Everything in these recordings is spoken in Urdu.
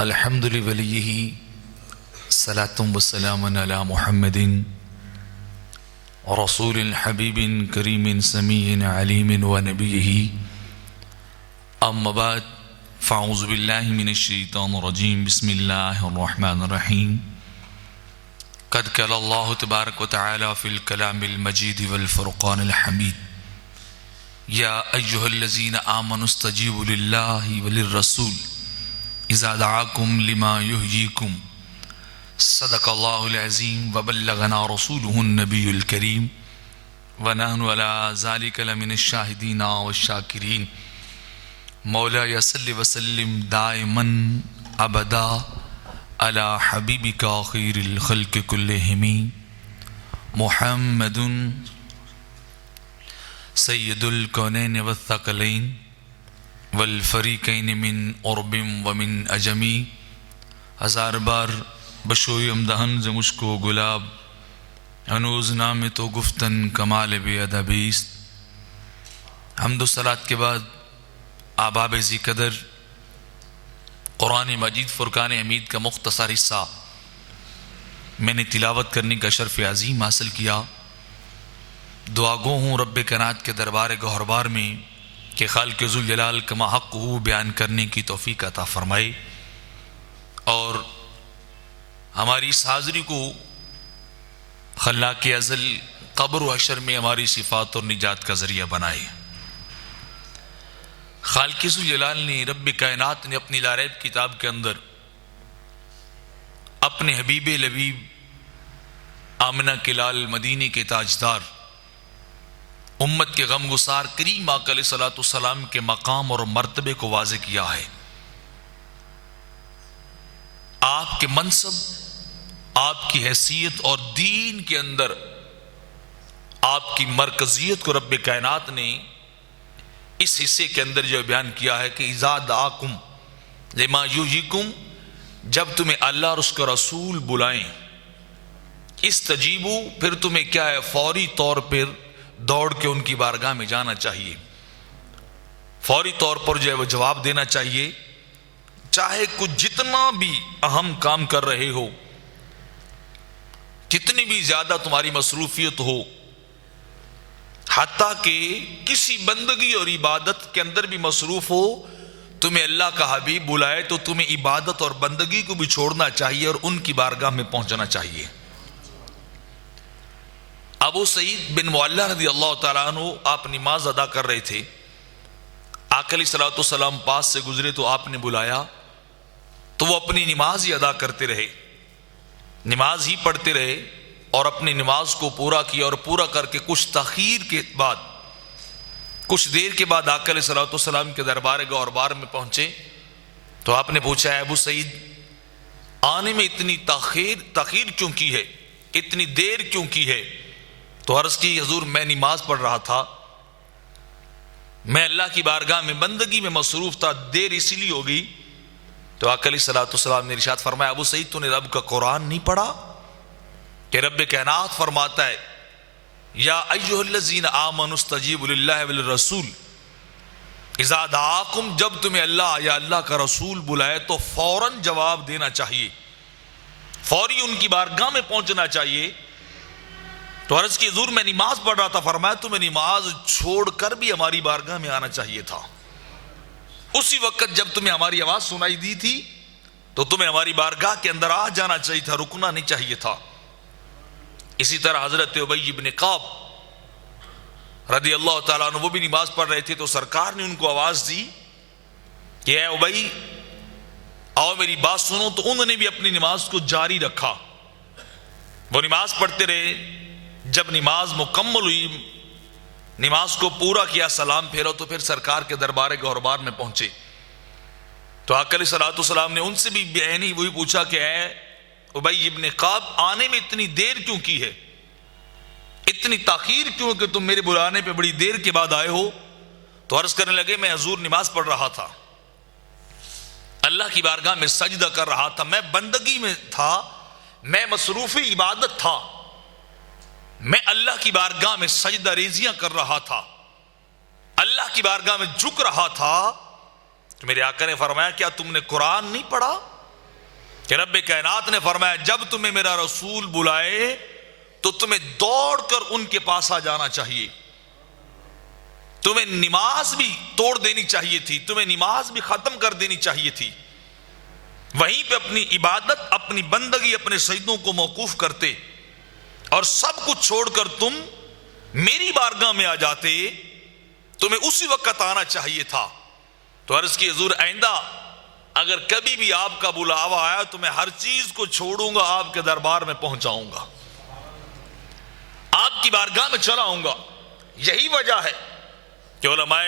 الحمد لوليه صلاة وسلام على محمد رسول حبيب كريم سميع عليم ونبيه أما بعد فأعوذ بالله من الشيطان الرجيم بسم الله الرحمن الرحيم قد قال الله تبارك وتعالى في الكلام المجيد والفرقان الحميد يا أيها الذين آمنوا استجيبوا لله وللرسول إذا دعاكم لما يحييكم صدق الله العظيم وبلغنا رسوله النبي الكريم ونحن على ذلك لمن الشاهدين والشاكرين مولاي صل وسلم دائما أبدا على حبيبك خير الخلق كلهم محمد سید الکونین والثقلین والفریقین من عرب ومن عجمی. ہزار بار بشوی امدہن ز مشک و گلاب ہنوز نام تو گفتن کمال بے ادبیست. حمد و صلات کے بعد آباب ذی قدر قرآن مجید فرقان حمید کا مختصر حصہ میں نے تلاوت کرنے کا شرف عظیم حاصل کیا. دعا گو ہوں رب کائنات کے دربار گوہربار میں کہ خالق ذوالجلال کما حق ہو بیان کرنے کی توفیق عطا فرمائے اور ہماری اس حاضری کو خلاق ازل قبر و حشر میں ہماری صفات اور نجات کا ذریعہ بنائے. خالق ذوالجلال نے رب کائنات نے اپنی لاریب کتاب کے اندر اپنے حبیب لبیب آمنہ کے لال مدینے کے تاجدار امت کے غم گسار کریم آقا علیہ السلام کے مقام اور مرتبے کو واضح کیا ہے. آپ کے منصب، آپ کی حیثیت اور دین کے اندر آپ کی مرکزیت کو رب کائنات نے اس حصے کے اندر جو بیان کیا ہے کہ اذا دعاکم لما یحییکم، جب تمہیں اللہ اور اس کا رسول بلائیں، استجیبو، پھر تمہیں کیا ہے فوری طور پر دوڑ کے ان کی بارگاہ میں جانا چاہیے، فوری طور پر جو ہے وہ جواب دینا چاہیے، چاہے کچھ جتنا بھی اہم کام کر رہے ہو، کتنی بھی زیادہ تمہاری مصروفیت ہو، حتیٰ کہ کسی بندگی اور عبادت کے اندر بھی مصروف ہو، تمہیں اللہ کا حبیب بلائے تو تمہیں عبادت اور بندگی کو بھی چھوڑنا چاہیے اور ان کی بارگاہ میں پہنچنا چاہیے. ابو سعید بن معلہ رضی اللہ تعالیٰ عنہ آپ نماز ادا کر رہے تھے، آقا علیہ السلام پاس سے گزرے تو آپ نے بلایا تو وہ اپنی نماز ہی ادا کرتے رہے، نماز ہی پڑھتے رہے اور اپنی نماز کو پورا کیا اور پورا کر کے کچھ تاخیر کے بعد، کچھ دیر کے بعد آقا علیہ السلام کے دربار گوہربار میں پہنچے تو آپ نے پوچھا ہے ابو سعید آنے میں اتنی تاخیر کیوں کی ہے، اتنی دیر کیوں کی ہے؟ تو عرض کی حضور میں نماز پڑھ رہا تھا، میں اللہ کی بارگاہ میں بندگی میں مصروف تھا، دیر اسی لیے ہوگی. تو آقا علیہ السلام نے ارشاد فرمایا ابو سعید تو نے رب کا قرآن نہیں پڑھا کہ رب کائنات فرماتا ہے یا ایھا الذین آمنوا استجیبوا للہ وللرسول اذا دعاکم، جب تمہیں اللہ یا اللہ کا رسول بلائے تو فوراً جواب دینا چاہیے، فوری ان کی بارگاہ میں پہنچنا چاہیے. تو عرض کی حضور میں نماز پڑھ رہا تھا، فرمایا تمہیں نماز چھوڑ کر بھی ہماری بارگاہ میں آنا چاہیے تھا، اسی وقت جب تمہیں ہماری آواز سنائی دی تھی تو تمہیں ہماری بارگاہ کے اندر آ جانا چاہیے تھا، رکنا نہیں چاہیے تھا. اسی طرح حضرت ابی بن کعب رضی اللہ تعالیٰ عنہ وہ بھی نماز پڑھ رہے تھے تو سرکار نے ان کو آواز دی کہ اے ابی آؤ میری بات سنو، تو انہوں نے بھی اپنی نماز کو جاری رکھا، وہ نماز پڑھتے رہے. جب نماز مکمل ہوئی، نماز کو پورا کیا، سلام پھیرا تو پھر سرکار کے دربار گوہربار میں پہنچے تو آقا علیہ السلام نے ان سے بھی بعینی وہی پوچھا کہ اے ابی ابن کعب آنے میں اتنی دیر کیوں کی ہے، اتنی تاخیر کیوں کہ تم میرے بلانے پہ بڑی دیر کے بعد آئے ہو؟ تو عرض کرنے لگے میں حضور نماز پڑھ رہا تھا، اللہ کی بارگاہ میں سجدہ کر رہا تھا، میں بندگی میں تھا، میں مصروف عبادت تھا، میں اللہ کی بارگاہ میں سجدہ ریزیاں کر رہا تھا، اللہ کی بارگاہ میں جھک رہا تھا. تو میرے آقا نے فرمایا کیا تم نے قرآن نہیں پڑھا؟ کہ رب کائنات نے فرمایا جب تمہیں میرا رسول بلائے تو تمہیں دوڑ کر ان کے پاس آ جانا چاہیے. تمہیں نماز بھی توڑ دینی چاہیے تھی, تمہیں نماز بھی ختم کر دینی چاہیے تھی. وہیں پہ اپنی عبادت, اپنی بندگی, اپنے سجدوں کو موقوف کرتے اور سب کچھ چھوڑ کر تم میری بارگاہ میں آ جاتے. تمہیں اسی وقت آنا چاہیے تھا. تو عرض کی حضور آئندہ اگر کبھی بھی آپ کا بلاوا آیا تو میں ہر چیز کو چھوڑوں گا, آپ کے دربار میں پہنچاؤں گا, آپ کی بارگاہ میں چلا آؤں گا. یہی وجہ ہے کہ علماء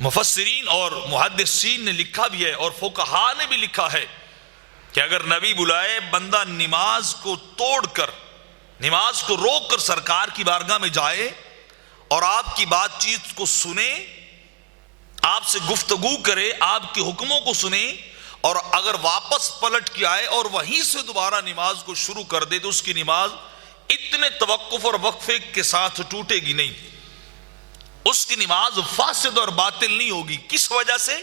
مفسرین اور محدثین نے لکھا بھی ہے اور فقہاء نے بھی لکھا ہے کہ اگر نبی بلائے بندہ نماز کو توڑ کر, نماز کو روک کر سرکار کی بارگاہ میں جائے اور آپ کی بات چیت کو سنے, آپ سے گفتگو کرے, آپ کے حکموں کو سنے, اور اگر واپس پلٹ کے آئے اور وہیں سے دوبارہ نماز کو شروع کر دے تو اس کی نماز اتنے توقف اور وقفے کے ساتھ ٹوٹے گی نہیں, اس کی نماز فاسد اور باطل نہیں ہوگی. کس وجہ سے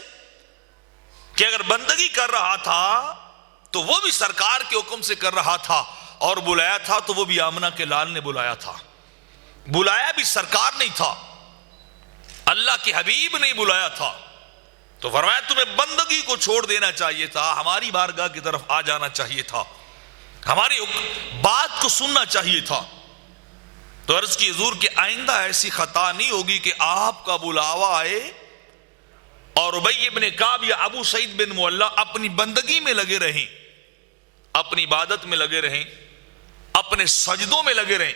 کہ اگر بندگی کر رہا تھا تو وہ بھی سرکار کے حکم سے کر رہا تھا, اور بلایا تھا تو وہ بھی آمنہ کے لال نے بلایا تھا. بلایا بھی سرکار نہیں تھا, اللہ کے حبیب نے بلایا تھا. تو فرمایا تمہیں بندگی کو چھوڑ دینا چاہیے تھا, ہماری بارگاہ کی طرف آ جانا چاہیے تھا, ہماری بات کو سننا چاہیے تھا. تو عرض کی حضور کہ آئندہ ایسی خطا نہیں ہوگی کہ آپ کا بلاوا آئے اور ابی بن کعب یا ابو سعید بن معلہ اپنی بندگی میں لگے رہیں, اپنی عبادت میں لگے رہیں, اپنے سجدوں میں لگے رہیں,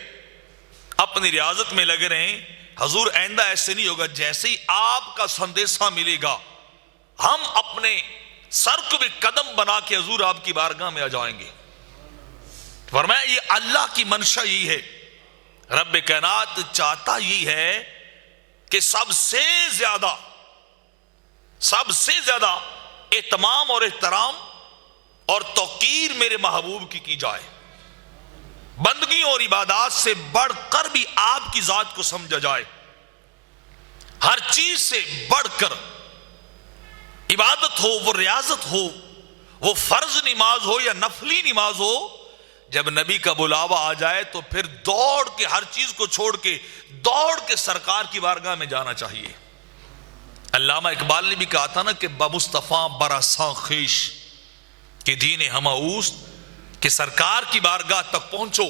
اپنی ریاضت میں لگے رہیں. حضور آئندہ ایسے نہیں ہوگا. جیسے ہی آپ کا سندیشہ ملے گا ہم اپنے سر کو بھی قدم بنا کے حضور آپ کی بارگاہ میں آ جائیں گے. فرمایا یہ اللہ کی منشا یہی ہے, رب کائنات چاہتا یہی ہے کہ سب سے زیادہ اہتمام اور احترام اور توقیر میرے محبوب کی جائے. بندگی اور عبادات سے بڑھ کر بھی آپ کی ذات کو سمجھا جائے. ہر چیز سے بڑھ کر عبادت ہو, وہ ریاضت ہو, وہ فرض نماز ہو یا نفلی نماز ہو, جب نبی کا بلاوا آ جائے تو پھر دوڑ کے ہر چیز کو چھوڑ کے دوڑ کے سرکار کی بارگاہ میں جانا چاہیے. علامہ اقبال نے بھی کہا تھا نا کہ بمصطفیٰ برساں خیش کہ دین ہمہ اوست, کہ سرکار کی بارگاہ تک پہنچو,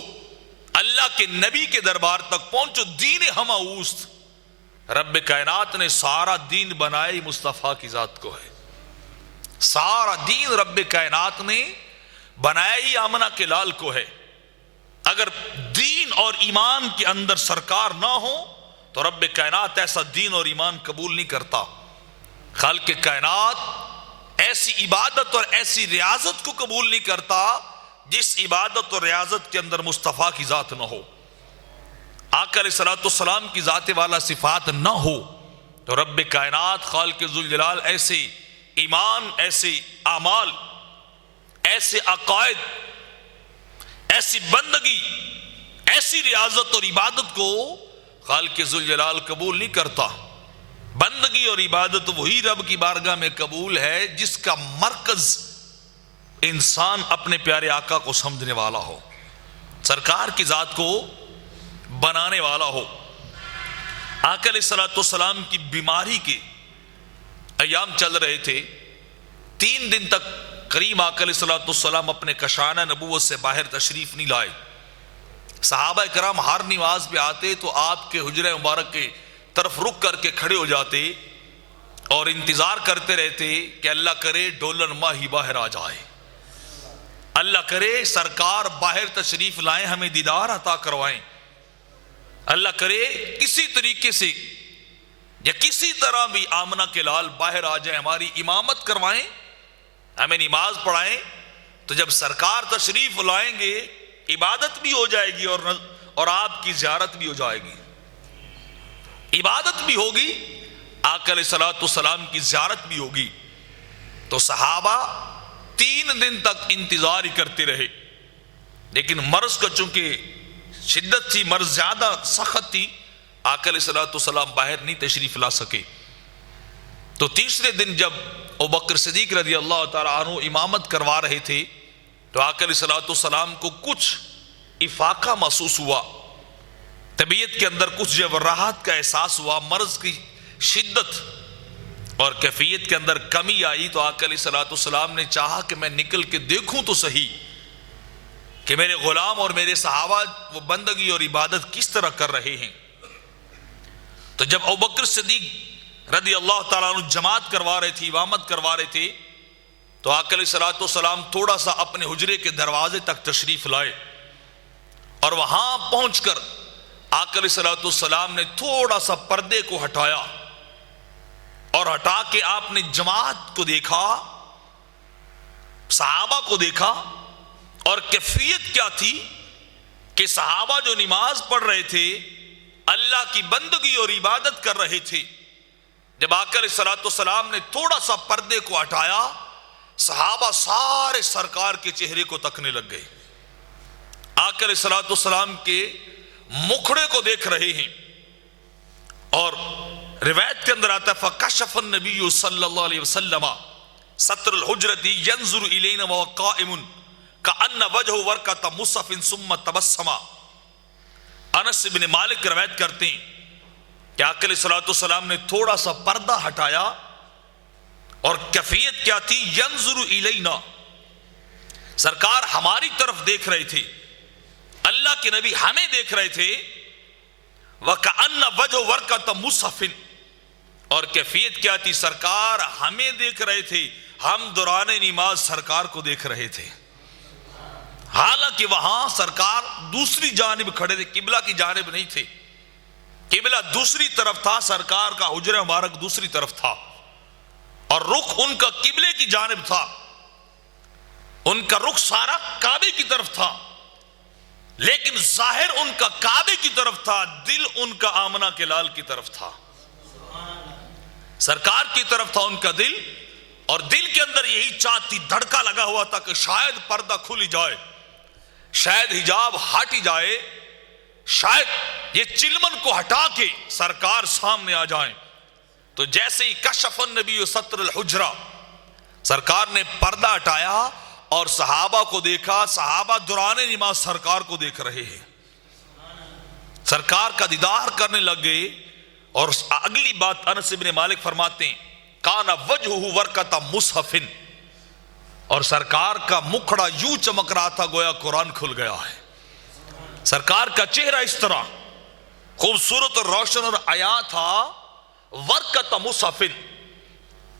اللہ کے نبی کے دربار تک پہنچو, دین ہمہ اوست. رب کائنات نے سارا دین بنائی مصطفیٰ کی ذات کو ہے, سارا دین رب کائنات نے بنایا ہی آمنہ کے لال کو ہے. اگر دین اور ایمان کے اندر سرکار نہ ہو تو رب کائنات ایسا دین اور ایمان قبول نہیں کرتا. خالق کائنات ایسی عبادت اور ایسی ریاضت کو قبول نہیں کرتا جس عبادت اور ریاضت کے اندر مصطفیٰ کی ذات نہ ہو, آقا علیہ السلام کی ذات والا صفات نہ ہو. تو رب کائنات خالق ذوالجلال ایسے ایمان, ایسے اعمال, ایسے عقائد, ایسی بندگی, ایسی ریاضت اور عبادت کو خالق ذوالجلال قبول نہیں کرتا. بندگی اور عبادت وہی رب کی بارگاہ میں قبول ہے جس کا مرکز انسان اپنے پیارے آقا کو سمجھنے والا ہو, سرکار کی ذات کو بنانے والا ہو. آقا علیہ السلام کی بیماری کے ایام چل رہے تھے, 3 دن تک قریب آقا علیہ السلام اپنے کشانہ نبوت سے باہر تشریف نہیں لائے. صحابہ کرام ہر نماز پہ آتے تو آپ کے حجرہ مبارک کے طرف رک کر کے کھڑے ہو جاتے اور انتظار کرتے رہتے کہ اللہ کرے ڈولن ماہی باہر آ جائے, اللہ کرے سرکار باہر تشریف لائیں, ہمیں دیدار عطا کروائیں, اللہ کرے کسی طریقے سے یا کسی طرح بھی آمنہ کے لال باہر آ جائیں, ہماری امامت کروائیں, ہمیں نماز پڑھائیں. تو جب سرکار تشریف لائیں گے عبادت بھی ہو جائے گی اور آپ کی زیارت بھی ہو جائے گی, عبادت بھی ہوگی, آقا علیہ السلام کی زیارت بھی ہوگی. تو صحابہ 3 دن تک انتظار ہی کرتے رہے, لیکن مرض کا چونکہ شدت تھی, مرض زیادہ سخت تھی, آقا علیہ السلام باہر نہیں تشریف لا سکے. تو تیسرے دن جب ابوبکر صدیق رضی اللہ تعالیٰ عنہ امامت کروا رہے تھے تو آقا علیہ السلام کو کچھ افاقہ محسوس ہوا، طبیعت کے اندر کچھ جبراہت کا احساس ہوا، مرض کی شدت اور کیفیت کے اندر کمی آئی۔ تو آقا علیہ السلام نے چاہا کہ میں نکل کے دیکھوں تو صحیح کہ میرے غلام اور میرے صحابہ وہ بندگی اور عبادت کس طرح کر رہے ہیں۔ تو جب ابوبکر صدیق رضی اللہ تعالیٰ عنہ جماعت کروا رہے تھے، امامت کروا رہے تھے، تو آقا علیہ السلام تھوڑا سا اپنے حجرے کے دروازے تک تشریف لائے، اور وہاں پہنچ کر آقا علیہ السلام نے تھوڑا سا پردے کو ہٹایا، اور ہٹا کے آپ نے جماعت کو دیکھا، صحابہ کو دیکھا، اور کیفیت کیا تھی کہ صحابہ جو نماز پڑھ رہے تھے، اللہ کی بندگی اور عبادت کر رہے تھے، جب آقا علیہ السلام نے تھوڑا سا پردے کو ہٹایا، صحابہ سارے سرکار کے چہرے کو تکنے لگ گئے، آقا علیہ السلام کے مکھڑے کو دیکھ رہے ہیں۔ اور روایت کے اندر آتا ہے فَكَشَفَ النَّبِيُّ صلی اللہ علیہ وسلم سطر الحجرت ينظر الینا وهو قائم كأن وجهه ورقة مصحف ثم تبسم۔ انس بن مالک روایت کرتے ہیں کہ آقا علیہ السلام نے تھوڑا سا پردہ ہٹایا، اور کیفیت کیا تھی؟ ینظر الینا، سرکار ہماری طرف دیکھ رہے تھے، اللہ کے نبی ہمیں دیکھ رہے تھے، وَكَأَنَّ وَجْهُ وَرْقَةَ مُصْحَفٍ، اور کیفیت کیا تھی؟ سرکار ہمیں دیکھ رہے تھے، ہم دوران نماز سرکار کو دیکھ رہے تھے، حالانکہ وہاں سرکار دوسری جانب کھڑے تھے، قبلہ کی جانب نہیں تھے، قبلہ دوسری طرف تھا، سرکار کا حجرہ مبارک دوسری طرف تھا، اور رخ ان کا قبلے کی جانب تھا، ان کا رخ سارا کعبے کی طرف تھا، لیکن ظاہر ان کا کعبے کی طرف تھا، دل ان کا آمنہ کے لال کی طرف تھا، سرکار کی طرف تھا ان کا دل، اور دل کے اندر یہی چاہت تھی، دھڑکا لگا ہوا تھا کہ شاید پردہ کھل ہی جائے، شاید حجاب ہٹ ہی جائے، شاید یہ چلمن کو ہٹا کے سرکار سامنے آ جائیں۔ تو جیسے ہی کشف النبی سطر الحجرہ، سرکار نے پردہ ہٹایا اور صحابہ کو دیکھا، صحابہ دوران نماز سرکار کو دیکھ رہے ہیں، سرکار کا دیدار کرنے لگ گئے۔ اور اگلی بات انس بن مالک فرماتے ہیں کانا وجہہ ورقۃ مصحف، اور سرکار کا مکھڑا یوں چمک رہا تھا گویا قرآن کھل گیا ہے، سرکار کا چہرہ اس طرح خوبصورت اور روشن اور عیاں تھا، ورقۃ مصحف،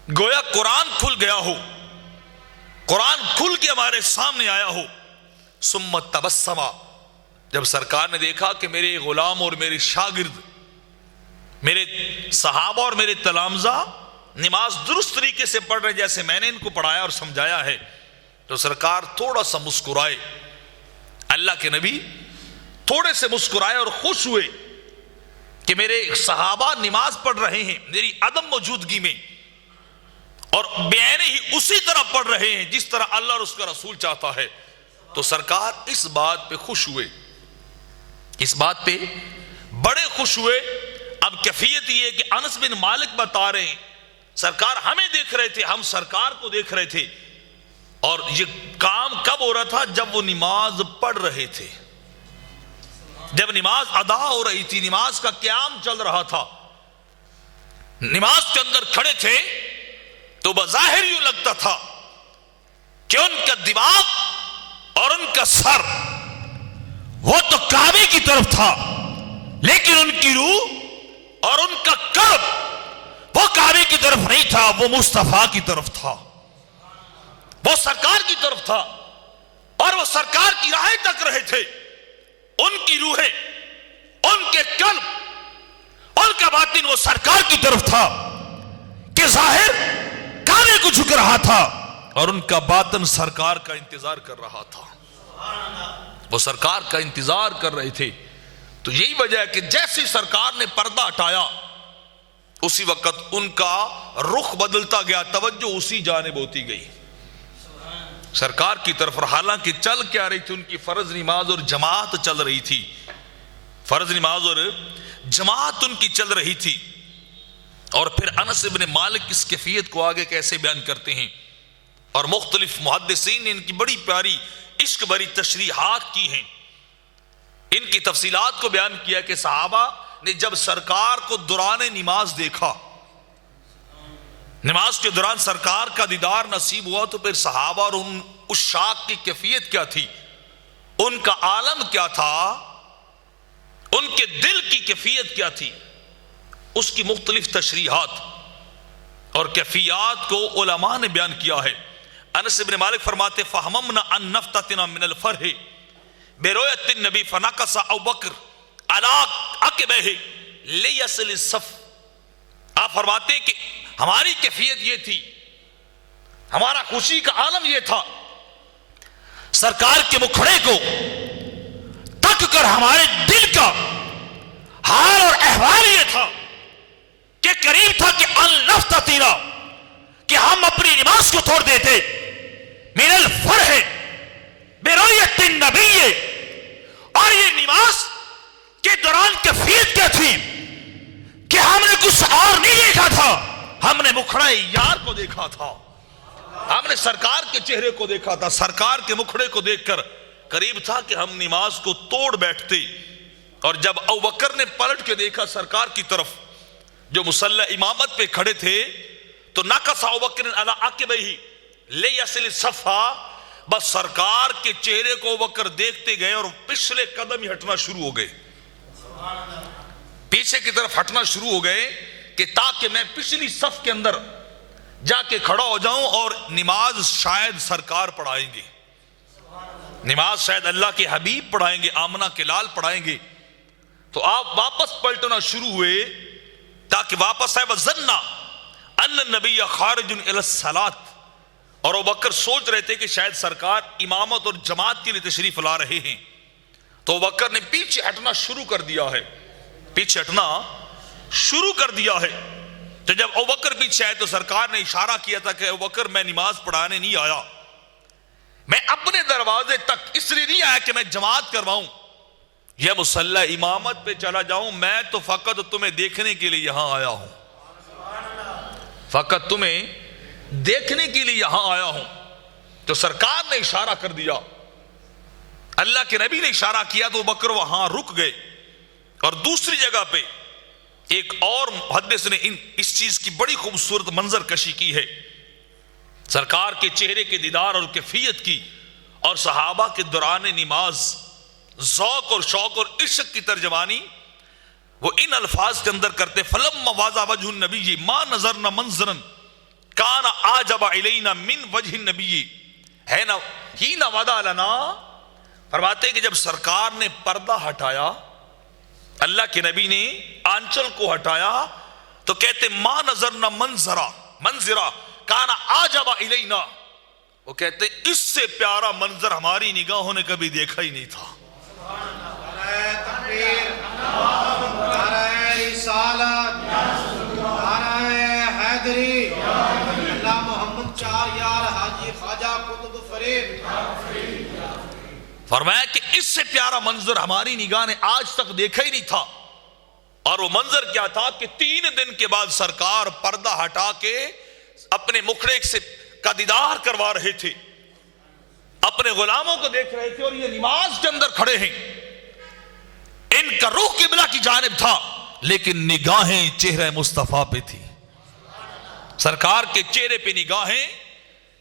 گویا قرآن کھل گیا ہو، قرآن کھل کے ہمارے سامنے آیا ہو۔ ثم تبسم، جب سرکار نے دیکھا کہ میرے غلام اور میرے شاگرد، میرے صحابہ اور میرے تلامذہ نماز درست طریقے سے پڑھ رہے جیسے میں نے ان کو پڑھایا اور سمجھایا ہے، تو سرکار تھوڑا سا مسکرائے، اللہ کے نبی تھوڑے سے مسکرائے اور خوش ہوئے کہ میرے صحابہ نماز پڑھ رہے ہیں میری عدم موجودگی میں، اور بعین ہی اسی طرح پڑھ رہے ہیں جس طرح اللہ اور اس کا رسول چاہتا ہے۔ تو سرکار اس بات پہ خوش ہوئے، اس بات پہ بڑے خوش ہوئے۔ اب کیفیت یہ ہے کہ انس بن مالک بتا رہے ہیں سرکار ہمیں دیکھ رہے تھے، ہم سرکار کو دیکھ رہے تھے، اور یہ کام کب ہو رہا تھا؟ جب وہ نماز پڑھ رہے تھے، جب نماز ادا ہو رہی تھی، نماز کا قیام چل رہا تھا، نماز کے اندر کھڑے تھے، تو بظاہر یوں لگتا تھا کہ ان کا دماغ اور ان کا سر وہ تو کعبے کی طرف تھا، لیکن ان کی روح اور ان کا قلب وہ کعبے کی طرف نہیں تھا، وہ مصطفیٰ کی طرف تھا، وہ سرکار کی طرف تھا، اور وہ سرکار کی راہیں تک رہے تھے۔ ان کی روحیں، ان کے قلب، ان کا باطن وہ سرکار کی طرف تھا کہ ظاہر کعبے کو جھک رہا تھا، اور ان کا باطن سرکار کا انتظار کر رہا تھا، وہ سرکار کا انتظار کر رہے تھے۔ تو یہی وجہ ہے کہ جیسے سرکار نے پردہ ہٹایا اسی وقت ان کا رخ بدلتا گیا، توجہ اسی جانب ہوتی گئی سرکار کی طرف۔ حالانکہ چل کیا رہی تھی؟ ان کی فرض نماز اور جماعت چل رہی تھی، فرض نماز اور جماعت ان کی چل رہی تھی۔ اور پھر انس بن مالک اس کیفیت کو آگے کیسے بیان کرتے ہیں، اور مختلف محدثین نے ان کی بڑی پیاری عشق بری تشریحات کی ہیں، ان کی تفصیلات کو بیان کیا کہ صحابہ نے جب سرکار کو دوران نماز دیکھا، نماز کے دوران سرکار کا دیدار نصیب ہوا، تو پھر صحابہ اور ان عشاق کی کیفیت کیا تھی، ان کا عالم کیا تھا، ان کے دل کی کیفیت کیا تھی، اس کی مختلف تشریحات اور کیفیات کو علماء نے بیان کیا ہے۔ انس بن مالک فرماتے فہممنا ان نفتتنا من الفرح برؤیت النبی فنقص ابو بکر علی عقبہ لیصل الصف۔ آپ فرماتے ہیں کہ ہماری کیفیت یہ تھی، ہمارا خوشی کا عالم یہ تھا، سرکار کے مکھڑے کو تک کر ہمارے دل کا حال اور احوال یہ تھا کہ قریب تھا کہ النفتتنا، کہ ہم اپنی نماز کو توڑ دیتے، من الفرح برؤیت النبی، اور یہ نماز کے دوران کیفیت کیا تھی کہ ہم نے کچھ اور نہیں دیکھا تھا، ہم نے مکھڑے یار کو دیکھا تھا، ہم نے سرکار کے چہرے کو دیکھا تھا، سرکار کے مکھڑے کو دیکھ کر قریب تھا کہ ہم نماز کو توڑ بیٹھتے۔ اور جب ابوبکر نے پلٹ کے دیکھا سرکار کی طرف جو مصلی امامت پہ کھڑے تھے، تو نقص ابوبکر علی عقبہ لیصل الصف، بس سرکار کے چہرے کو ابوبکر دیکھتے گئے اور پچھلے قدم ہی ہٹنا شروع ہو گئے، پیچھے کی طرف ہٹنا شروع ہو گئے کہ تاکہ میں پچھلی صف کے اندر جا کے کھڑا ہو جاؤں اور نماز شاید سرکار پڑھائیں گے، نماز شاید اللہ کے حبیب پڑھائیں گے، آمنہ کے لال پڑھائیں گے۔ تو آپ واپس پلٹنا شروع ہوئے تاکہ واپس آئے، وَظَنَّ أَنَّ النَّبِيَّ خَارِجٌ إِلَى الصَّلَاةِ، اور ابوبکر سوچ رہے تھے کہ شاید سرکار امامت اور جماعت کے لیے تشریف لا رہے ہیں، تو ابوبکر نے پیچھے ہٹنا شروع کر دیا ہے، پیچھے ہٹنا شروع کر دیا ہے۔ تو جب ابوبکر پیچھے آئے تو سرکار نے اشارہ کیا تھا کہ ابوبکر میں نماز پڑھانے نہیں آیا، میں اپنے دروازے تک اس لیے نہیں آیا کہ میں جماعت کرواؤں یا مصلی امامت پہ چلا جاؤں، میں تو فقط تمہیں دیکھنے کے لیے یہاں آیا ہوں، فقط تمہیں دیکھنے کے لیے یہاں آیا ہوں۔ تو سرکار نے اشارہ کر دیا، اللہ کے نبی نے اشارہ کیا تو ابوبکر وہاں رک گئے۔ اور دوسری جگہ پہ ایک اور محدث نے اس چیز کی بڑی خوبصورت منظر کشی کی ہے، سرکار کے چہرے کے دیدار اور کیفیت کی، اور صحابہ کے دوران نماز ذوق اور شوق اور عشق کی ترجمانی وہ ان الفاظ کے اندر کرتے فلما واضح وجہ النبی ما نظرنا منظرا کان اعجب الینا من وجہ النبی ہے نا ہی نہ ودا لنا۔ فرماتے کہ جب سرکار نے پردہ ہٹایا، اللہ کے نبی نے آنچل کو ہٹایا، تو کہتے ما نظرنا منظرا کان اعجب الینا، وہ کہتے اس سے پیارا منظر ہماری نگاہوں نے کبھی دیکھا ہی نہیں تھا۔ نعرہ تکبیر، نعرہ رسالت، نعرہ حیدری، اللہ محمد چار یار حاجی خواجہ قطب فرید۔ فرمایا کہ اس سے پیارا منظر ہماری نگاہ نے آج تک دیکھا ہی نہیں تھا۔ اور وہ منظر کیا تھا کہ 3 دن کے بعد سرکار پردہ ہٹا کے اپنے مکھڑے سے کا دیدار کروا رہے تھے، اپنے غلاموں کو دیکھ رہے تھے، اور یہ نماز کے اندر کھڑے ہیں، ان کا رخ قبلہ کی جانب تھا لیکن نگاہیں چہرہ مصطفیٰ پہ تھی، سرکار کے چہرے پہ نگاہیں۔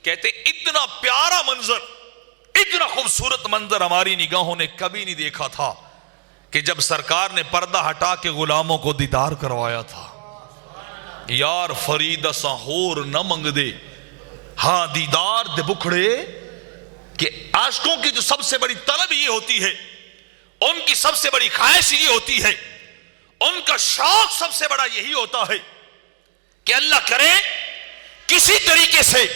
کہتے اتنا پیارا منظر، اتنا خوبصورت منظر ہماری نگاہوں نے کبھی نہیں دیکھا تھا کہ جب سرکار نے پردہ ہٹا کے غلاموں کو دیدار کروایا تھا۔ یار فرید اساں ہور نہ منگ دے، ہاں دیدار دے بکھڑے، کہ عاشقوں کی جو سب سے بڑی طلب یہ ہوتی ہے، ان کی سب سے بڑی خواہش یہ ہوتی ہے، ان کا شوق سب سے بڑا یہی ہوتا ہے کہ اللہ کرے کسی طریقے سے،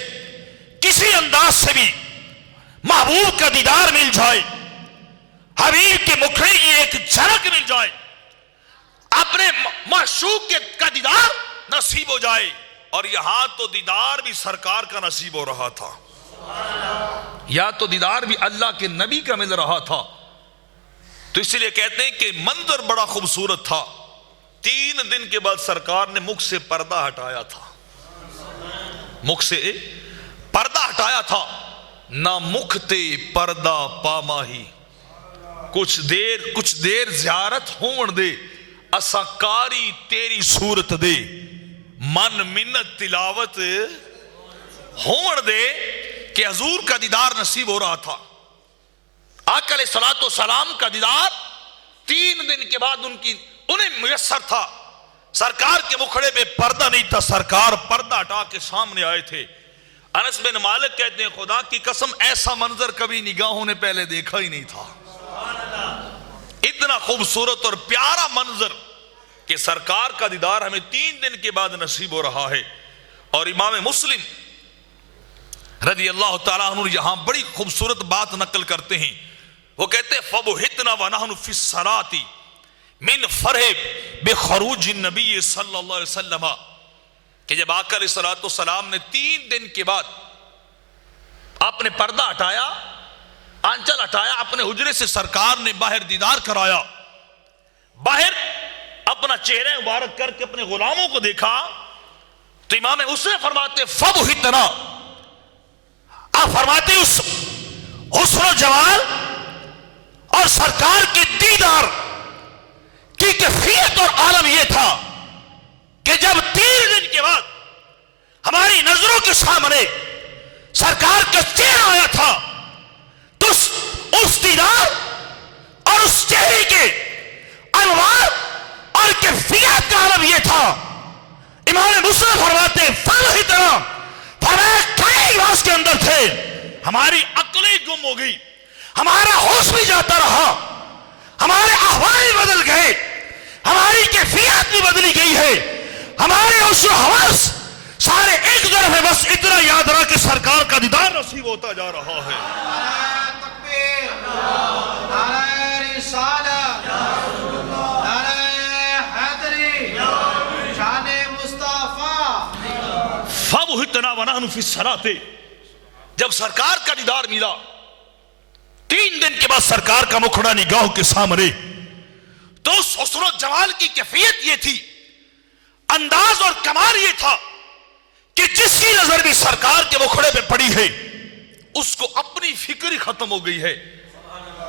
کسی انداز سے بھی محبوب کا دیدار مل جائے، حبیب کے مکھڑے کی ایک جھلک مل جائے، اپنے معشوق کا دیدار نصیب ہو جائے۔ اور یہاں تو دیدار بھی سرکار کا نصیب ہو رہا تھا، یا تو دیدار بھی اللہ کے نبی کا مل رہا تھا۔ تو اس لیے کہتے ہیں کہ منظر بڑا خوبصورت تھا۔ 3 دن کے بعد سرکار نے مکھ سے پردہ ہٹایا تھا، مکھ سے پردہ ہٹایا تھا، نہ مکھتے پردہ پاماہی، کچھ دیر زیارت ہون دے، اسا کاری تیری صورت دے، من منت تلاوت ہون دے کہ حضور کا دیدار نصیب ہو رہا تھا۔ آقا علیہ الصلوۃ والسلام کا دیدار 3 دن کے بعد انہیں میسر تھا۔ سرکار کے مکھڑے پہ پردہ نہیں تھا، سرکار پردہ ہٹا کے سامنے آئے تھے۔ انس بن مالک کہتے ہیں خدا کی قسم ایسا منظر کبھی نگاہوں نے پہلے دیکھا ہی نہیں تھا۔ اتنا خوبصورت اور پیارا منظر کہ سرکار کا دیدار ہمیں 3 دن کے بعد نصیب ہو رہا ہے۔ اور امام مسلم رضی اللہ تعالیٰ عنہ یہاں بڑی خوبصورت بات نقل کرتے ہیں، وہ کہتے ہیں فَبُہِتْنَا وَنَحْنُ فِي الصَّلَاةِ مِنْ فَرْحٍ بِخُرُوجِ النَّبِيِّ صلی اللہ علیہ وسلم، کہ جب آقا علیہ الصلوۃ والسلام نے 3 دن کے بعد آپ نے پردہ ہٹایا، آنچل ہٹایا، اپنے حجرے سے سرکار نے باہر دیدار کرایا، باہر اپنا چہرہ مبارک کر کے اپنے غلاموں کو دیکھا، تو امام اسے فرماتے فَبُہِتْنَا، آپ فرماتے اس حسن و جمال اور سرکار کے دیدار کی کیفیت اور عالم یہ تھا کہ جب 3 دن کے بعد ہماری نظروں کے سامنے سرکار کا چہرہ آیا تھا تو اس دیدار اور اس چہرے کے انوار اور کیفیت کا عالم یہ تھا۔ امام مسلم فرماتے فَبُہِتْنَا، فرمایا کئی راز کے اندر تھے، ہماری عقلیں گم ہو گئی، ہمارا ہوش بھی جاتا رہا، ہمارے احوال بدل گئے، ہماری کیفیت بھی بدلی گئی ہے، ہمارے ہوش و حواس سارے ایک طرف ہے، بس اتنا یاد رہا کہ سرکار کا دیدار نصیب ہوتا جا رہا ہے۔ نعرہ تکبیر، نعرہ رسالت، نعرہ حیدری، شان مصطفیٰ۔ فَبُہِتْنَا وَنَحْنُ فِي الصَّلَاةِ، جب سرکار کا دیدار ملا 3 دن کے بعد سرکار کا مکھڑا نگاہوں کے سامنے، تو اس حسن و جمال کی کیفیت یہ تھی، انداز اور کمال یہ تھا کہ جس کی نظر بھی سرکار کے مکھڑے پہ پڑی ہے اس کو اپنی فکر ہی ختم ہو گئی ہے،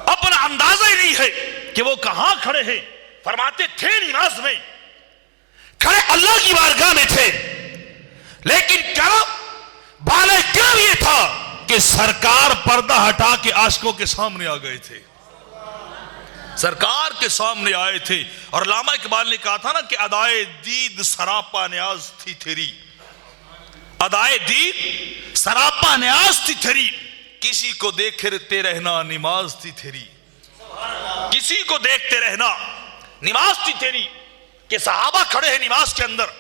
اپنا اندازہ ہی نہیں ہے کہ وہ کہاں کھڑے ہیں۔ فرماتے تھے نماز میں کھڑے اللہ کی بارگاہ میں تھے، لیکن کیا بالا کیا یہ تھا کہ سرکار پردہ ہٹا کے عاشقوں کے سامنے آ گئے تھے، سرکار کے سامنے آئے تھے۔ اور علامہ اقبال نے کہا تھا نا کہ ادائے دید سراپا نیاز تھی تیری، ادائے دید سراپا نیاز تھی تیری، کسی کو دیکھتے رہنا نماز تھی تیری، کسی کو دیکھتے رہنا نماز تھی تیری، کہ صحابہ کھڑے ہیں نماز کے اندر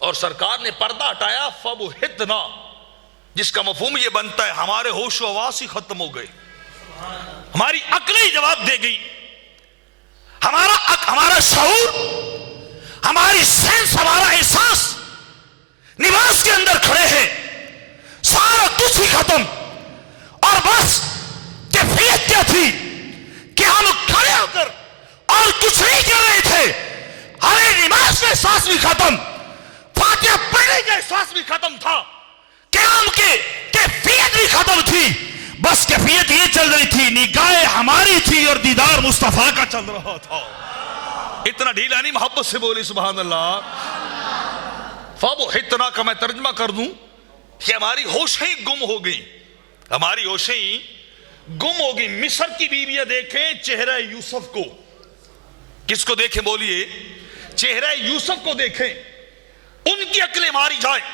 اور سرکار نے پردہ ہٹایا فَبُہِتْنَا، جس کا مفہوم یہ بنتا ہے ہمارے ہوش و حواس ہی ختم ہو گئے، ہماری عقلیں جواب دے گئی، ہمارا شعور، ہماری سینس، ہمارا احساس نماز کے اندر کھڑے ہیں، سارا کچھ ہی ختم، اور بس کیفیت کیا تھی کہ ہم کھڑے ہو کر اور کچھ نہیں کر رہے تھے، ہمیں نماز کا احساس بھی ختم، فاتحہ پڑھنے کا احساس بھی ختم تھا، قیام کی کیفیت بھی ختم تھی، بس کیفیت یہ چل رہی تھی نگاہ ہماری تھی اور دیدار مصطفیٰ کا چل رہا تھا۔ اتنا ڈھیلا نہیں، محبت سے بولی سبحان اللہ۔ فَبُہِتْنَا کا میں ترجمہ کر دوں کہ ہماری ہوشیں گم ہو گئی، ہماری ہوشیں گم ہو گئی۔ مصر کی بیویاں دیکھیں چہرہ یوسف کو، کس کو دیکھیں بولیے؟ چہرہ یوسف کو دیکھیں، ان کی عقلیں ماری جائیں،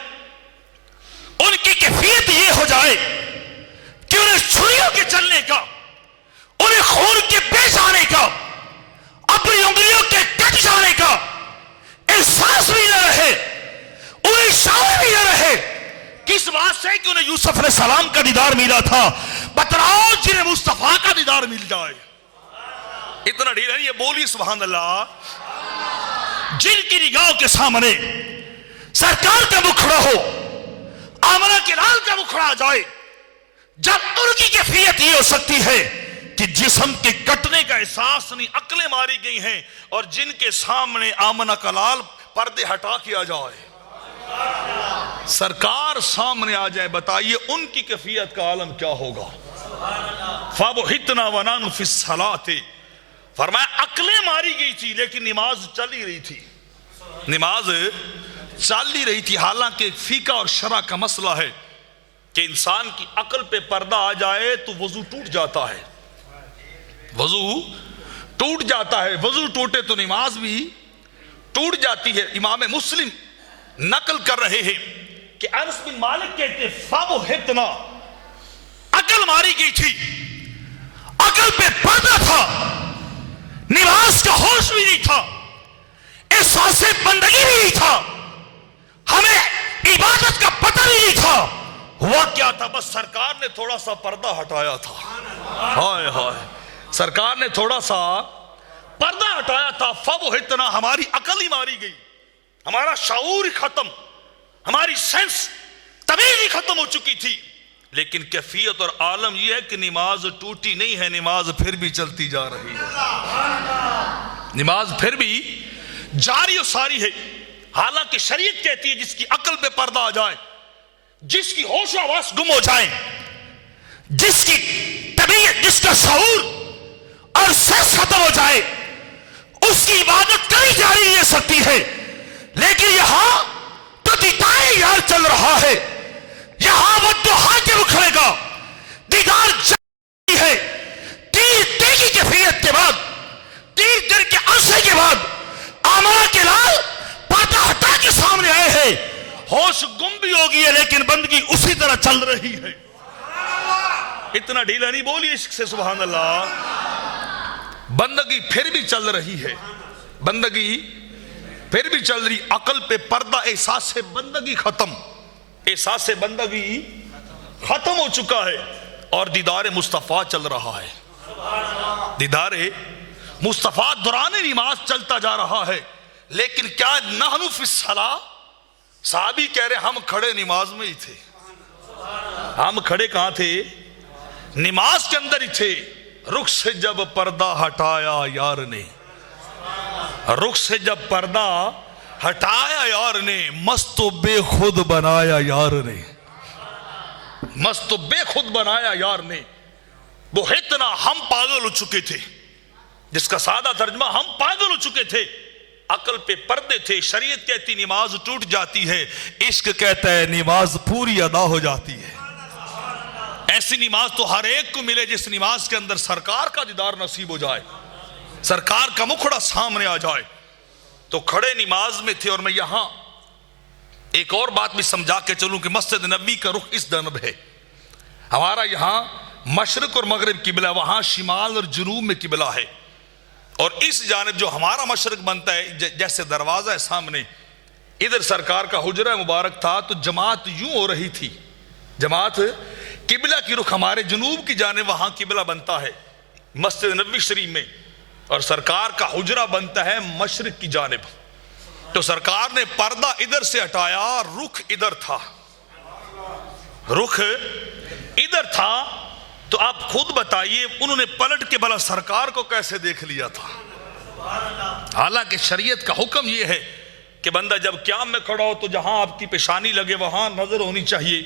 ان کی کیفیت یہ ہو جائے کہ انہیں چھریوں کے چلنے کا، انہیں خون کے بے جانے کا، اپنی انگلیوں کے کٹ جانے کا احساس بھی نہ رہے، انہیں شعور بھی نہ رہے، کس بات سے کہ انہیں یوسف علیہ السلام کا دیدار ملا تھا۔ بتلاؤ جنہیں مصطفیٰ کا دیدار مل جائے، اتنا ڈھیلا نہیں، یہ بولی سبحان اللہ۔ جن کی نگاہوں کے سامنے سرکار کا مکھڑا ہو، آمنہ کے لال کا مکھڑا آ جائے، جب ان کی کیفیت یہ ہو سکتی ہے کہ جسم کے کٹنے کا احساس نہیں، عقلیں ماری گئی ہیں، اور جن کے سامنے آمنہ کا لال پردے ہٹا کے آ جائے، سرکار سامنے آ جائے بتائیے ان کی کیفیت کا عالم کیا ہوگا. فَبُهِتْنَا وَنَحْنُ فِي الصَّلَاةِ. فرمایا عقلیں ماری گئی تھی لیکن نماز چل ہی رہی تھی. نماز چل ہی رہی تھی. حالانکہ ایک فقہ اور شرع کا مسئلہ ہے کہ انسان کی عقل پہ پردہ آ جائے تو وضو ٹوٹ جاتا ہے. وضو ٹوٹ جاتا ہے. وضو ٹوٹے تو نماز بھی ٹوٹ جاتی ہے. امام مسلم نقل کر رہے ہیں کہ انس بن مالک کہتے ہیں فَبُهِتْنَا. عقل ماری گئی تھی, عقل پہ پردہ تھا, نماز کا ہوش بھی نہیں تھا, احساس بندگی بھی نہیں تھا, ہمیں عبادت کا پتہ بھی نہیں تھا. ہوا کیا تھا؟ بس سرکار نے تھوڑا سا پردہ ہٹایا تھا. ہائے ہائے, سرکار نے تھوڑا سا پردہ ہٹایا تھا. فَبُهِتْنَا. ہماری عقل ہی ماری گئی, ہمارا شعور ہی ختم, ہماری سینس تمیز ہی ختم ہو چکی تھی. لیکن کیفیت اور عالم یہ ہے کہ نماز ٹوٹی نہیں ہے, نماز پھر بھی چلتی جا رہی ہے. نماز پھر بھی جاری و ساری ہے. حالانکہ شریعت کہتی ہے جس کی عقل پہ پردہ آ جائے, جس کی ہوش و حواس گم ہو جائیں, جس کی طبیعت, جس کا شعور اور سینس ختم ہو جائے, اس کی عبادت کئی جاری نہیں رہ سکتی ہے. لیکن یہاں تو دیدار یار چل رہا ہے, یہاں وہ دو ہاتھ اکھڑے گا, دیدار جاری ہے. تیر تیگی کیفیت کے بعد, تیر در کے عرصے کے بعد آمرہ کے لال پردہ ہٹا کے سامنے آئے ہیں. ہوش گم بھی ہوگی ہے لیکن بندگی اسی طرح چل رہی ہے. اتنا ڈھیلا نہیں بولی عشق سے سبحان اللہ. بندگی پھر بھی چل رہی ہے, بندگی پھر بھی چل رہی. عقل پہ پردہ, احساس بندگی ختم, احساس بندگی ختم ہو چکا ہے اور دیدار مصطفیٰ چل رہا ہے. دیدار مصطفیٰ دوران نماز چلتا جا رہا ہے. لیکن کیا نحن فی الصلاۃ, صحابی کہہ رہے ہم کھڑے نماز میں ہی تھے. ہم کھڑے کہاں تھے؟ نماز کے اندر ہی تھے. رخ سے جب پردہ ہٹایا یار نے, رخ سے جب پردہ ہٹایا یار نے, مست و بے خود بنایا یار نے, مست و بے خود بنایا یار نے. وہ اتنا ہم پاگل ہو چکے تھے, جس کا سادہ ترجمہ ہم پاگل ہو چکے تھے. عقل پہ پردے تھے. شریعت کہتی نماز ٹوٹ جاتی ہے, عشق کہتا ہے نماز پوری ادا ہو جاتی ہے. ایسی نماز تو ہر ایک کو ملے جس نماز کے اندر سرکار کا دیدار نصیب ہو جائے, سرکار کا مکھڑا سامنے آ جائے. تو کھڑے نماز میں تھے. اور میں یہاں ایک اور بات بھی سمجھا کے چلوں کہ مسجد نبی کا رخ اس جانب ہے. ہمارا یہاں مشرق اور مغرب قبلہ, وہاں شمال اور جنوب میں قبلہ ہے. اور اس جانب جو ہمارا مشرق بنتا ہے, جیسے دروازہ ہے سامنے, ادھر سرکار کا حجرہ مبارک تھا تو جماعت یوں ہو رہی تھی. جماعت قبلہ کی رخ ہمارے جنوب کی جانب وہاں قبلہ بنتا ہے مسجد نبوی شریف میں, اور سرکار کا حجرہ بنتا ہے مشرق کی جانب. تو سرکار نے پردہ ادھر سے ہٹایا, رخ ادھر تھا, رخ ادھر تھا. تو آپ خود بتائیے انہوں نے پلٹ کے بھلا سرکار کو کیسے دیکھ لیا تھا؟ حالانکہ شریعت کا حکم یہ ہے کہ بندہ جب قیام میں کھڑا ہو تو جہاں آپ کی پیشانی لگے وہاں نظر ہونی چاہیے.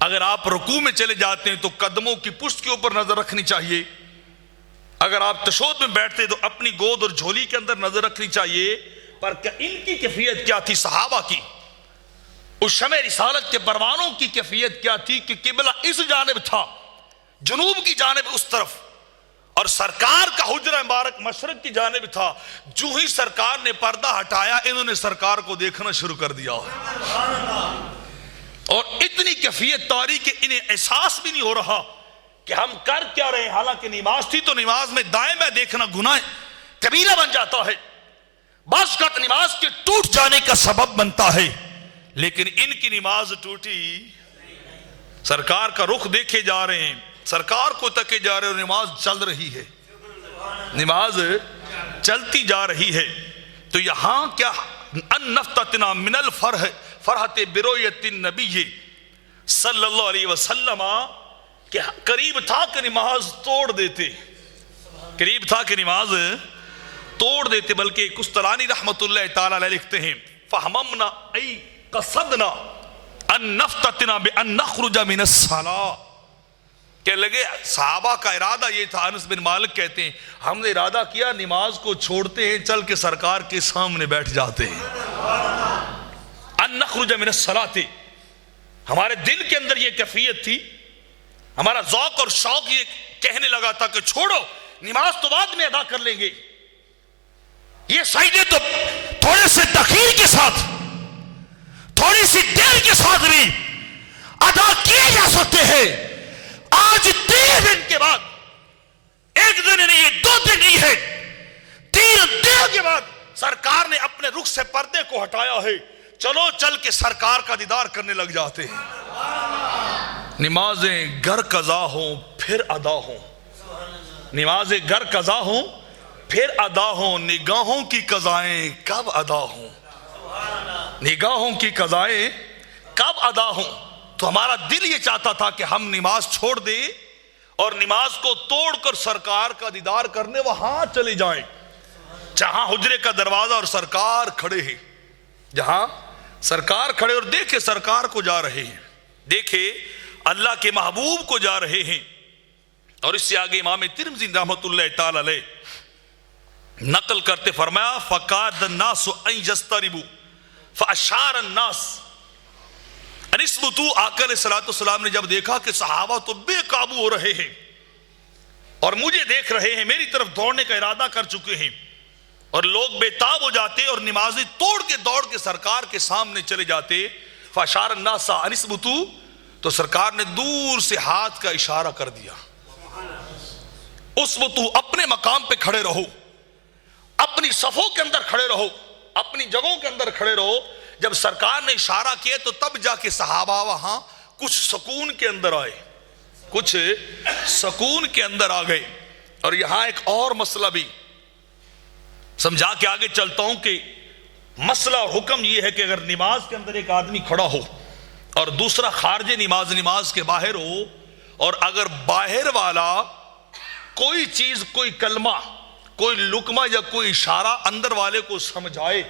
اگر آپ رکوع میں چلے جاتے ہیں تو قدموں کی پشت کے اوپر نظر رکھنی چاہیے. اگر آپ تشہد میں بیٹھتے تو اپنی گود اور جھولی کے اندر نظر رکھنی چاہیے. پر ان کی کیفیت کیا تھی صحابہ کی؟ اس شمع رسالت کے پروانوں کی کیفیت کیا تھی کہ قبلہ اس جانب تھا, جنوب کی جانب اس طرف, اور سرکار کا حجرہ مبارک مشرق کی جانب تھا. جو ہی سرکار نے پردہ ہٹایا انہوں نے سرکار کو دیکھنا شروع کر دیا. اور اتنی کیفیت تاری کہ انہیں احساس بھی نہیں ہو رہا کہ ہم کر کیا رہے ہیں. حالانکہ نماز تھی تو نماز میں دائیں بائیں دیکھنا گناہ کبیرہ بن جاتا ہے, بعض اوقات نماز کے ٹوٹ جانے کا سبب بنتا ہے. لیکن ان کی نماز ٹوٹی, سرکار کا رخ دیکھے جا رہے ہیں, سرکار کو تکے جا رہے ہیں, اور نماز چل رہی ہے, نماز چلتی جا رہی ہے. تو یہاں کیا ان نفتتنا من الفرح فرحت برؤیت النبی صلی اللہ علیہ وسلم, کہ قریب تھا کہ نماز توڑ دیتے, قریب تھا کہ نماز توڑ دیتے. بلکہ کستلانی رحمت اللہ تعالی علیہ لکھتے ہیں فہممنا ای قصدنا ان نفتتنا بان نخرج من الصلاۃ، کہ لگے صحابہ کا ارادہ یہ تھا. انس بن مالک کہتے ہیں ہم نے ارادہ کیا نماز کو چھوڑتے ہیں، چل کے سرکار کے سامنے بیٹھ جاتے ہیں. ان نخرج من الصلاۃ، ہمارے دل کے اندر یہ کیفیت تھی، ہمارا ذوق اور شوق یہ کہنے لگا تھا کہ چھوڑو، نماز تو بعد میں ادا کر لیں گے. یہ سجدے تو تھوڑے سے تاخیر کے ساتھ، تھوڑی سی دیر کے ساتھ بھی ادا کیے جا سکتے ہیں. آج 3 دن کے بعد، ایک دن نہیں ہے، 2 دن نہیں ہے، 3 دن کے بعد سرکار نے اپنے رخ سے پردے کو ہٹایا ہے. چلو چل کے سرکار کا دیدار کرنے لگ جاتے ہیں. نمازیں گر قضا ہوں پھر ادا ہوں، نمازیں گر قضا ہوں پھر ادا ہوں، نگاہوں کی قضائیں کب ادا ہوں، نگاہوں کی قضائیں کب ادا ہوں. تو ہمارا دل یہ چاہتا تھا کہ ہم نماز چھوڑ دیں اور نماز کو توڑ کر سرکار کا دیدار کرنے وہاں چلے جائیں جہاں حجرے کا دروازہ اور سرکار کھڑے ہیں، جہاں سرکار کھڑے اور دیکھے سرکار کو جا رہے ہیں، دیکھے اللہ کے محبوب کو جا رہے ہیں. اور اس سے آگے امام ترمذی رحمۃ اللہ تعالی علیہ نقل کرتے فرمایا فقاد الناس ان یستربوا فاشار الناس ان اثبتوا. آقا علیہ الصلوۃ والسلام نے جب دیکھا کہ صحابہ تو بے قابو ہو رہے ہیں اور مجھے دیکھ رہے ہیں، میری طرف دوڑنے کا ارادہ کر چکے ہیں، اور لوگ بے تاب ہو جاتے اور نمازیں توڑ کے دوڑ کے سرکار کے سامنے چلے جاتے، فاشار الناس ان اثبتوا، تو سرکار نے دور سے ہاتھ کا اشارہ کر دیا، اثبتوا، اپنے مقام پہ کھڑے رہو، اپنی صفوں کے اندر کھڑے رہو، اپنی جگہوں کے اندر کھڑے رہو. جب سرکار نے اشارہ کیا تو تب جا کے صحابہ وہاں کچھ سکون کے اندر آئے، کچھ سکون کے اندر آ گئے. اور یہاں ایک اور مسئلہ بھی سمجھا کے آگے چلتا ہوں کہ مسئلہ اور حکم یہ ہے کہ اگر نماز کے اندر ایک آدمی کھڑا ہو اور دوسرا خارج نماز کے باہر ہو، اور اگر باہر والا کوئی چیز، کوئی کلمہ، کوئی لقمہ یا کوئی اشارہ اندر والے کو سمجھائے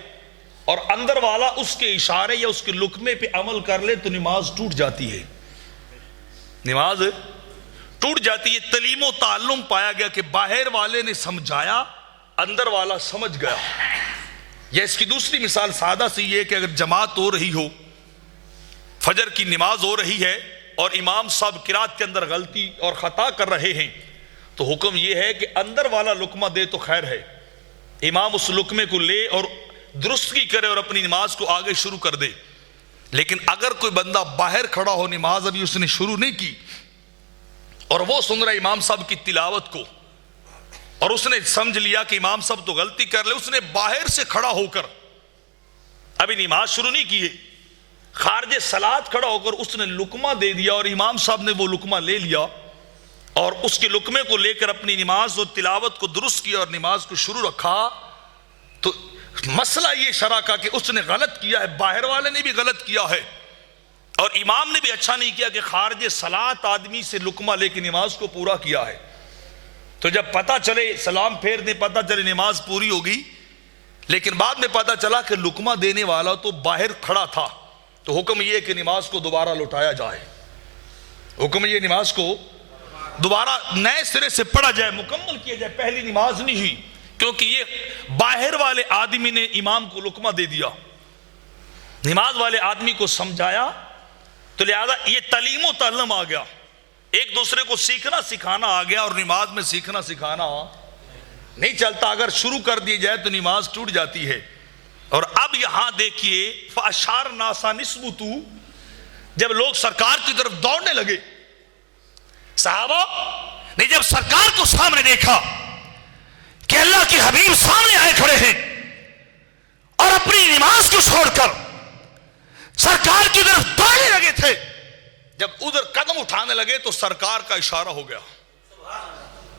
اور اندر والا اس کے اشارے یا اس کے لقمے پہ عمل کر لے تو نماز ٹوٹ جاتی ہے، نماز ٹوٹ جاتی ہے. تعلیم و تعلم پایا گیا کہ باہر والے نے سمجھایا، اندر والا سمجھ گیا. یا اس کی دوسری مثال سادہ سی یہ کہ اگر جماعت ہو رہی ہو، فجر کی نماز ہو رہی ہے اور امام صاحب قرات کے اندر غلطی اور خطا کر رہے ہیں، تو حکم یہ ہے کہ اندر والا لقمہ دے تو خیر ہے، امام اس لقمے کو لے اور درستگی کرے اور اپنی نماز کو آگے شروع کر دے. لیکن اگر کوئی بندہ باہر کھڑا ہو، نماز ابھی اس نے شروع نہیں کی اور وہ سن رہا امام صاحب کی تلاوت کو، اور اس نے سمجھ لیا کہ امام صاحب تو غلطی کر لے، اس نے باہر سے کھڑا ہو کر ابھی نماز شروع نہیں کی ہے، خارج صلاۃ کھڑا ہو کر اس نے لقمہ دے دیا اور امام صاحب نے وہ لقمہ لے لیا اور اس کے لقمے کو لے کر اپنی نماز اور تلاوت کو درست کیا اور نماز کو شروع رکھا، تو مسئلہ یہ شرع کا کہ اس نے غلط کیا ہے، باہر والے نے بھی غلط کیا ہے اور امام نے بھی اچھا نہیں کیا کہ خارج صلاۃ آدمی سے لقمہ لے کے نماز کو پورا کیا ہے. تو جب پتہ چلے، سلام پھیر دے، پتہ چلے نماز پوری ہوگی، لیکن بعد میں پتہ چلا کہ لقمہ دینے والا تو باہر کھڑا تھا، تو حکم یہ کہ نماز کو دوبارہ لوٹایا جائے، حکم یہ نماز کو دوبارہ نئے سرے سے پڑھا جائے، مکمل کیا جائے. پہلی نماز نہیں ہوئی کیونکہ یہ باہر والے آدمی نے امام کو لقمہ دے دیا، نماز والے آدمی کو سمجھایا، تو لہذا یہ تعلیم و تعلم آ گیا، ایک دوسرے کو سیکھنا سکھانا آ گیا. اور نماز میں سیکھنا سکھانا نہیں چلتا، اگر شروع کر دی جائے تو نماز ٹوٹ جاتی ہے. اور اب یہاں دیکھیے فاشار ناسا نسبتو، جب لوگ سرکار کی طرف دوڑنے لگے، صحابہ نے جب سرکار کو سامنے دیکھا کہ اللہ کے حبیب سامنے آئے کھڑے ہیں اور اپنی نماز کو چھوڑ کر سرکار کی طرف دوڑنے لگے تھے، جب ادھر قدم اٹھانے لگے تو سرکار کا اشارہ ہو گیا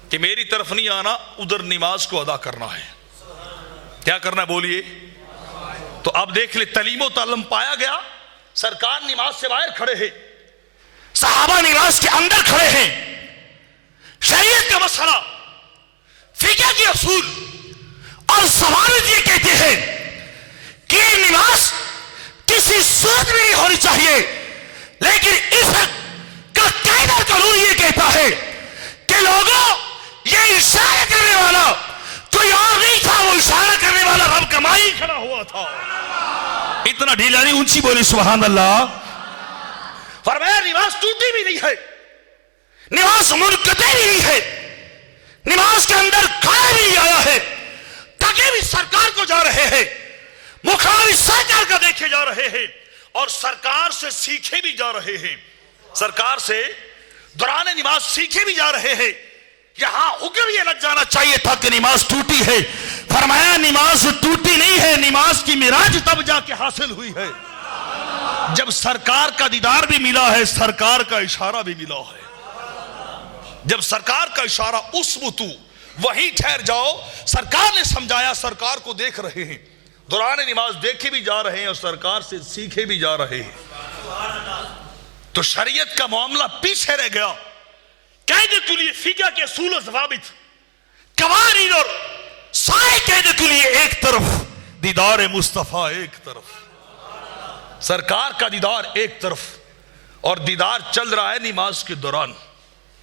کہ میری طرف نہیں آنا، ادھر نماز کو ادا کرنا ہے. کیا کرنا ہے بولیے؟ تو اب دیکھ لے، تعلیم و تعلم پایا گیا، سرکار نماز سے باہر کھڑے ہیں، صحابہ نماز کے اندر کھڑے ہیں. شریعت کا مسئلہ، فقہ کے اصول اور ضوابط یہ کہتے ہیں کہ نماز کس ایسی سوچ بھی نہیں ہونی چاہیے. لیکن اس کا قاعدہ قانون یہ کہتا ہے کہ لوگوں یہ اشارہ کرنے والا کوئی اور نہیں تھا, وہ اشارہ کرنے والا رب کا مائی کھڑا ہوا تھا. اتنا ڈھیلا نہیں, اونچی بولی سبحان اللہ. فرمایا نماز ٹوٹی بھی نہیں ہے, نماز منقطع بھی نہیں ہے, نماز کے اندر کھانا بھی آیا ہے, تاکہ بھی سرکار کو جا رہے ہیں, مخالف سرکار کا دیکھے جا رہے ہیں, اور سرکار سے سیکھے بھی جا رہے ہیں, سرکار سے دوران نماز سیکھے بھی جا رہے ہیں. یہاں حکم یہ لگ جانا چاہیے تھا کہ نماز ٹوٹی ہے. فرمایا نماز ٹوٹی نہیں ہے, نماز کی معراج تب جا کے حاصل ہوئی ہے جب سرکار کا دیدار بھی ملا ہے, سرکار کا اشارہ بھی ملا ہے. جب سرکار کا اشارہ اسبتو, وہیں ٹھہر جاؤ, سرکار نے سمجھایا, سرکار کو دیکھ رہے ہیں, دوران نماز دیکھے بھی جا رہے ہیں اور سرکار سے سیکھے بھی جا رہے ہیں. تو شریعت کا معاملہ پیچھے رہ گیا. قاعدے کے لیے فقہ کے اصول و ضوابط, قوانین اور سارے قاعدے کے لیے ایک طرف دیدار مصطفیٰ, ایک طرف سرکار کا دیدار, ایک طرف, اور دیدار چل رہا ہے نماز کے دوران.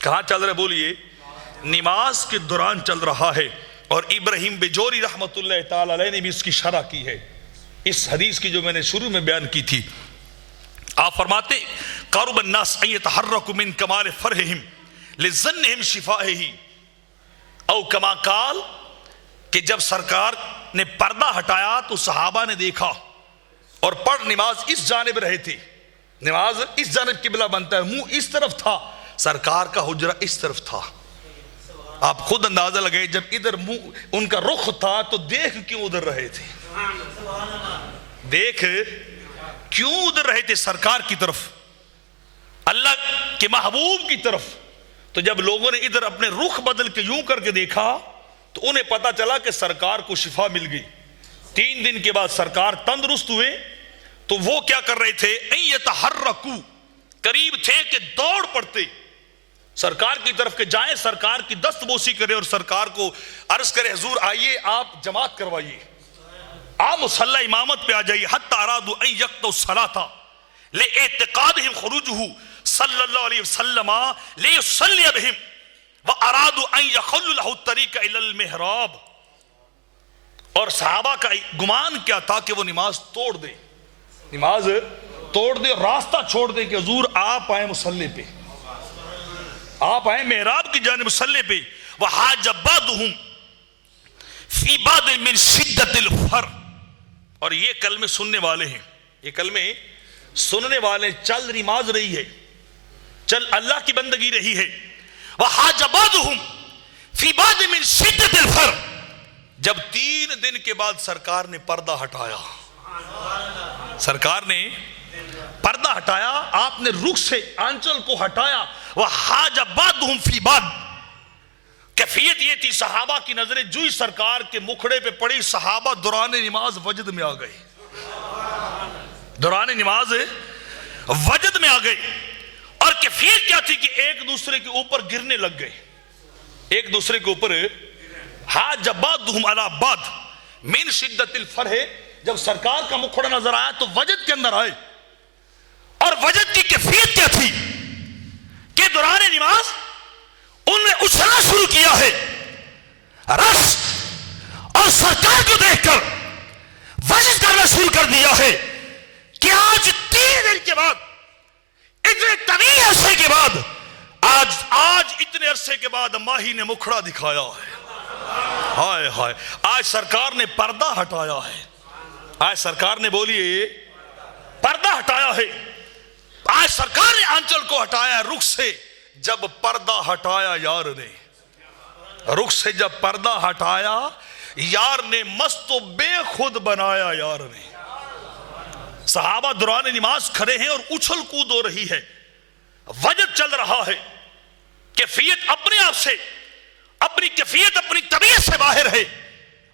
کہاں چل رہا ہے بولیے؟ نماز کے دوران چل رہا ہے. اور ابراہیم بجوری رحمت اللہ تعالی علیہ نے بھی اس کی شرح کی ہے, اس حدیث کی جو میں نے شروع میں بیان کی تھی. آپ فرماتے قرب الناس ان يتحركوا من كمال فرحهم لظنهم شفائه, او کما قال, کہ جب سرکار نے پردہ ہٹایا تو صحابہ نے دیکھا اور پڑھ نماز اس جانب رہے تھے, نماز اس جانب قبلہ بنتا ہے, منہ اس طرف تھا, سرکار کا حجرہ اس طرف تھا. آپ خود اندازہ لگائے, جب ادھر منہ ان کا رخ تھا تو دیکھ کیوں ادھر رہے تھے, دیکھ کیوں ادھر رہے تھے سرکار کی طرف, اللہ کے محبوب کی طرف. تو جب لوگوں نے ادھر اپنے رخ بدل کے یوں کر کے دیکھا تو انہیں پتا چلا کہ سرکار کو شفا مل گئی. 3 دن کے بعد سرکار تندرست ہوئے تو وہ کیا کر رہے تھے, ان یتحرکو, قریب تھے کہ دوڑ پڑتے سرکار کی طرف کے جائیں, سرکار کی دست بوسی کرے اور سرکار کو عرض کرے حضور آئیے آپ جماعت کروائیے, آپ مصلی امامت پہ آ جائیے. حتی ارادو ان یقطعوا الصلاۃ لاعتقادہم خروجہ صلی اللہ علیہ وسلم لیصلی بہم وارادوا ان یخلوا لہ الطریق الی المحراب. اور صحابہ کا گمان کیا تھا کہ وہ نماز توڑ دے, نماز توڑ دے اور راستہ چھوڑ دے کہ حضور آپ آئیں مصلی پہ, آپ آئیں محراب کی جانب مصلی پہ. وحاج بعضهم فی بعض من شدت الفر, اور یہ کلمے سننے والے ہیں, یہ کلمے سننے والے, چل نماز رہی ہے, چل اللہ کی بندگی رہی ہے. وحاج بعضهم فی بعض من شدت الفر, جب 3 دن کے بعد سرکار نے پردہ ہٹایا, سرکار نے پردہ ہٹایا, آپ نے رخ سے آنچل کو ہٹایا. وحاج بعضهم فی بعض, کیفیت یہ تھی صحابہ کی نظریں جو ہی سرکار کے مکھڑے پہ پڑی, صحابہ دوران نماز وجد میں آ گئے, دوران نماز وجد میں آ گئے. اور کیفیت کیا تھی کہ ایک دوسرے کے اوپر گرنے لگ گئے, ایک دوسرے کے اوپر. حاج بعضهم علی بعض من شدت الفرح, جب سرکار کا مکھڑا نظر آیا تو وجد کے اندر آئے. اور وجد کی کیفیت کیا تھی کہ دوران نماز ان نے اچھلنا شروع کیا ہے, رس اور سرکار کو دیکھ کر وجد کرنا شروع کر دیا ہے کہ آج 3 دن کے بعد, اتنے طویل عرصے کے بعد, آج اتنے عرصے کے بعد ماہی نے مکھڑا دکھایا ہے. ہائے ہائے, آج سرکار نے پردہ ہٹایا ہے, آج سرکار نے بولیے پردہ ہٹایا ہے, آج سرکار نے آنچل کو ہٹایا رخ سے. جب پردہ ہٹایا یار نے, رخ سے جب پردہ ہٹایا یار نے, مست و بے خود بنایا یار نے. صحابہ دوران نماز کھڑے ہیں اور اچھل کود ہو رہی ہے, وجد چل رہا ہے, کیفیت اپنے آپ سے, اپنی کیفیت اپنی طبیعت سے باہر ہے.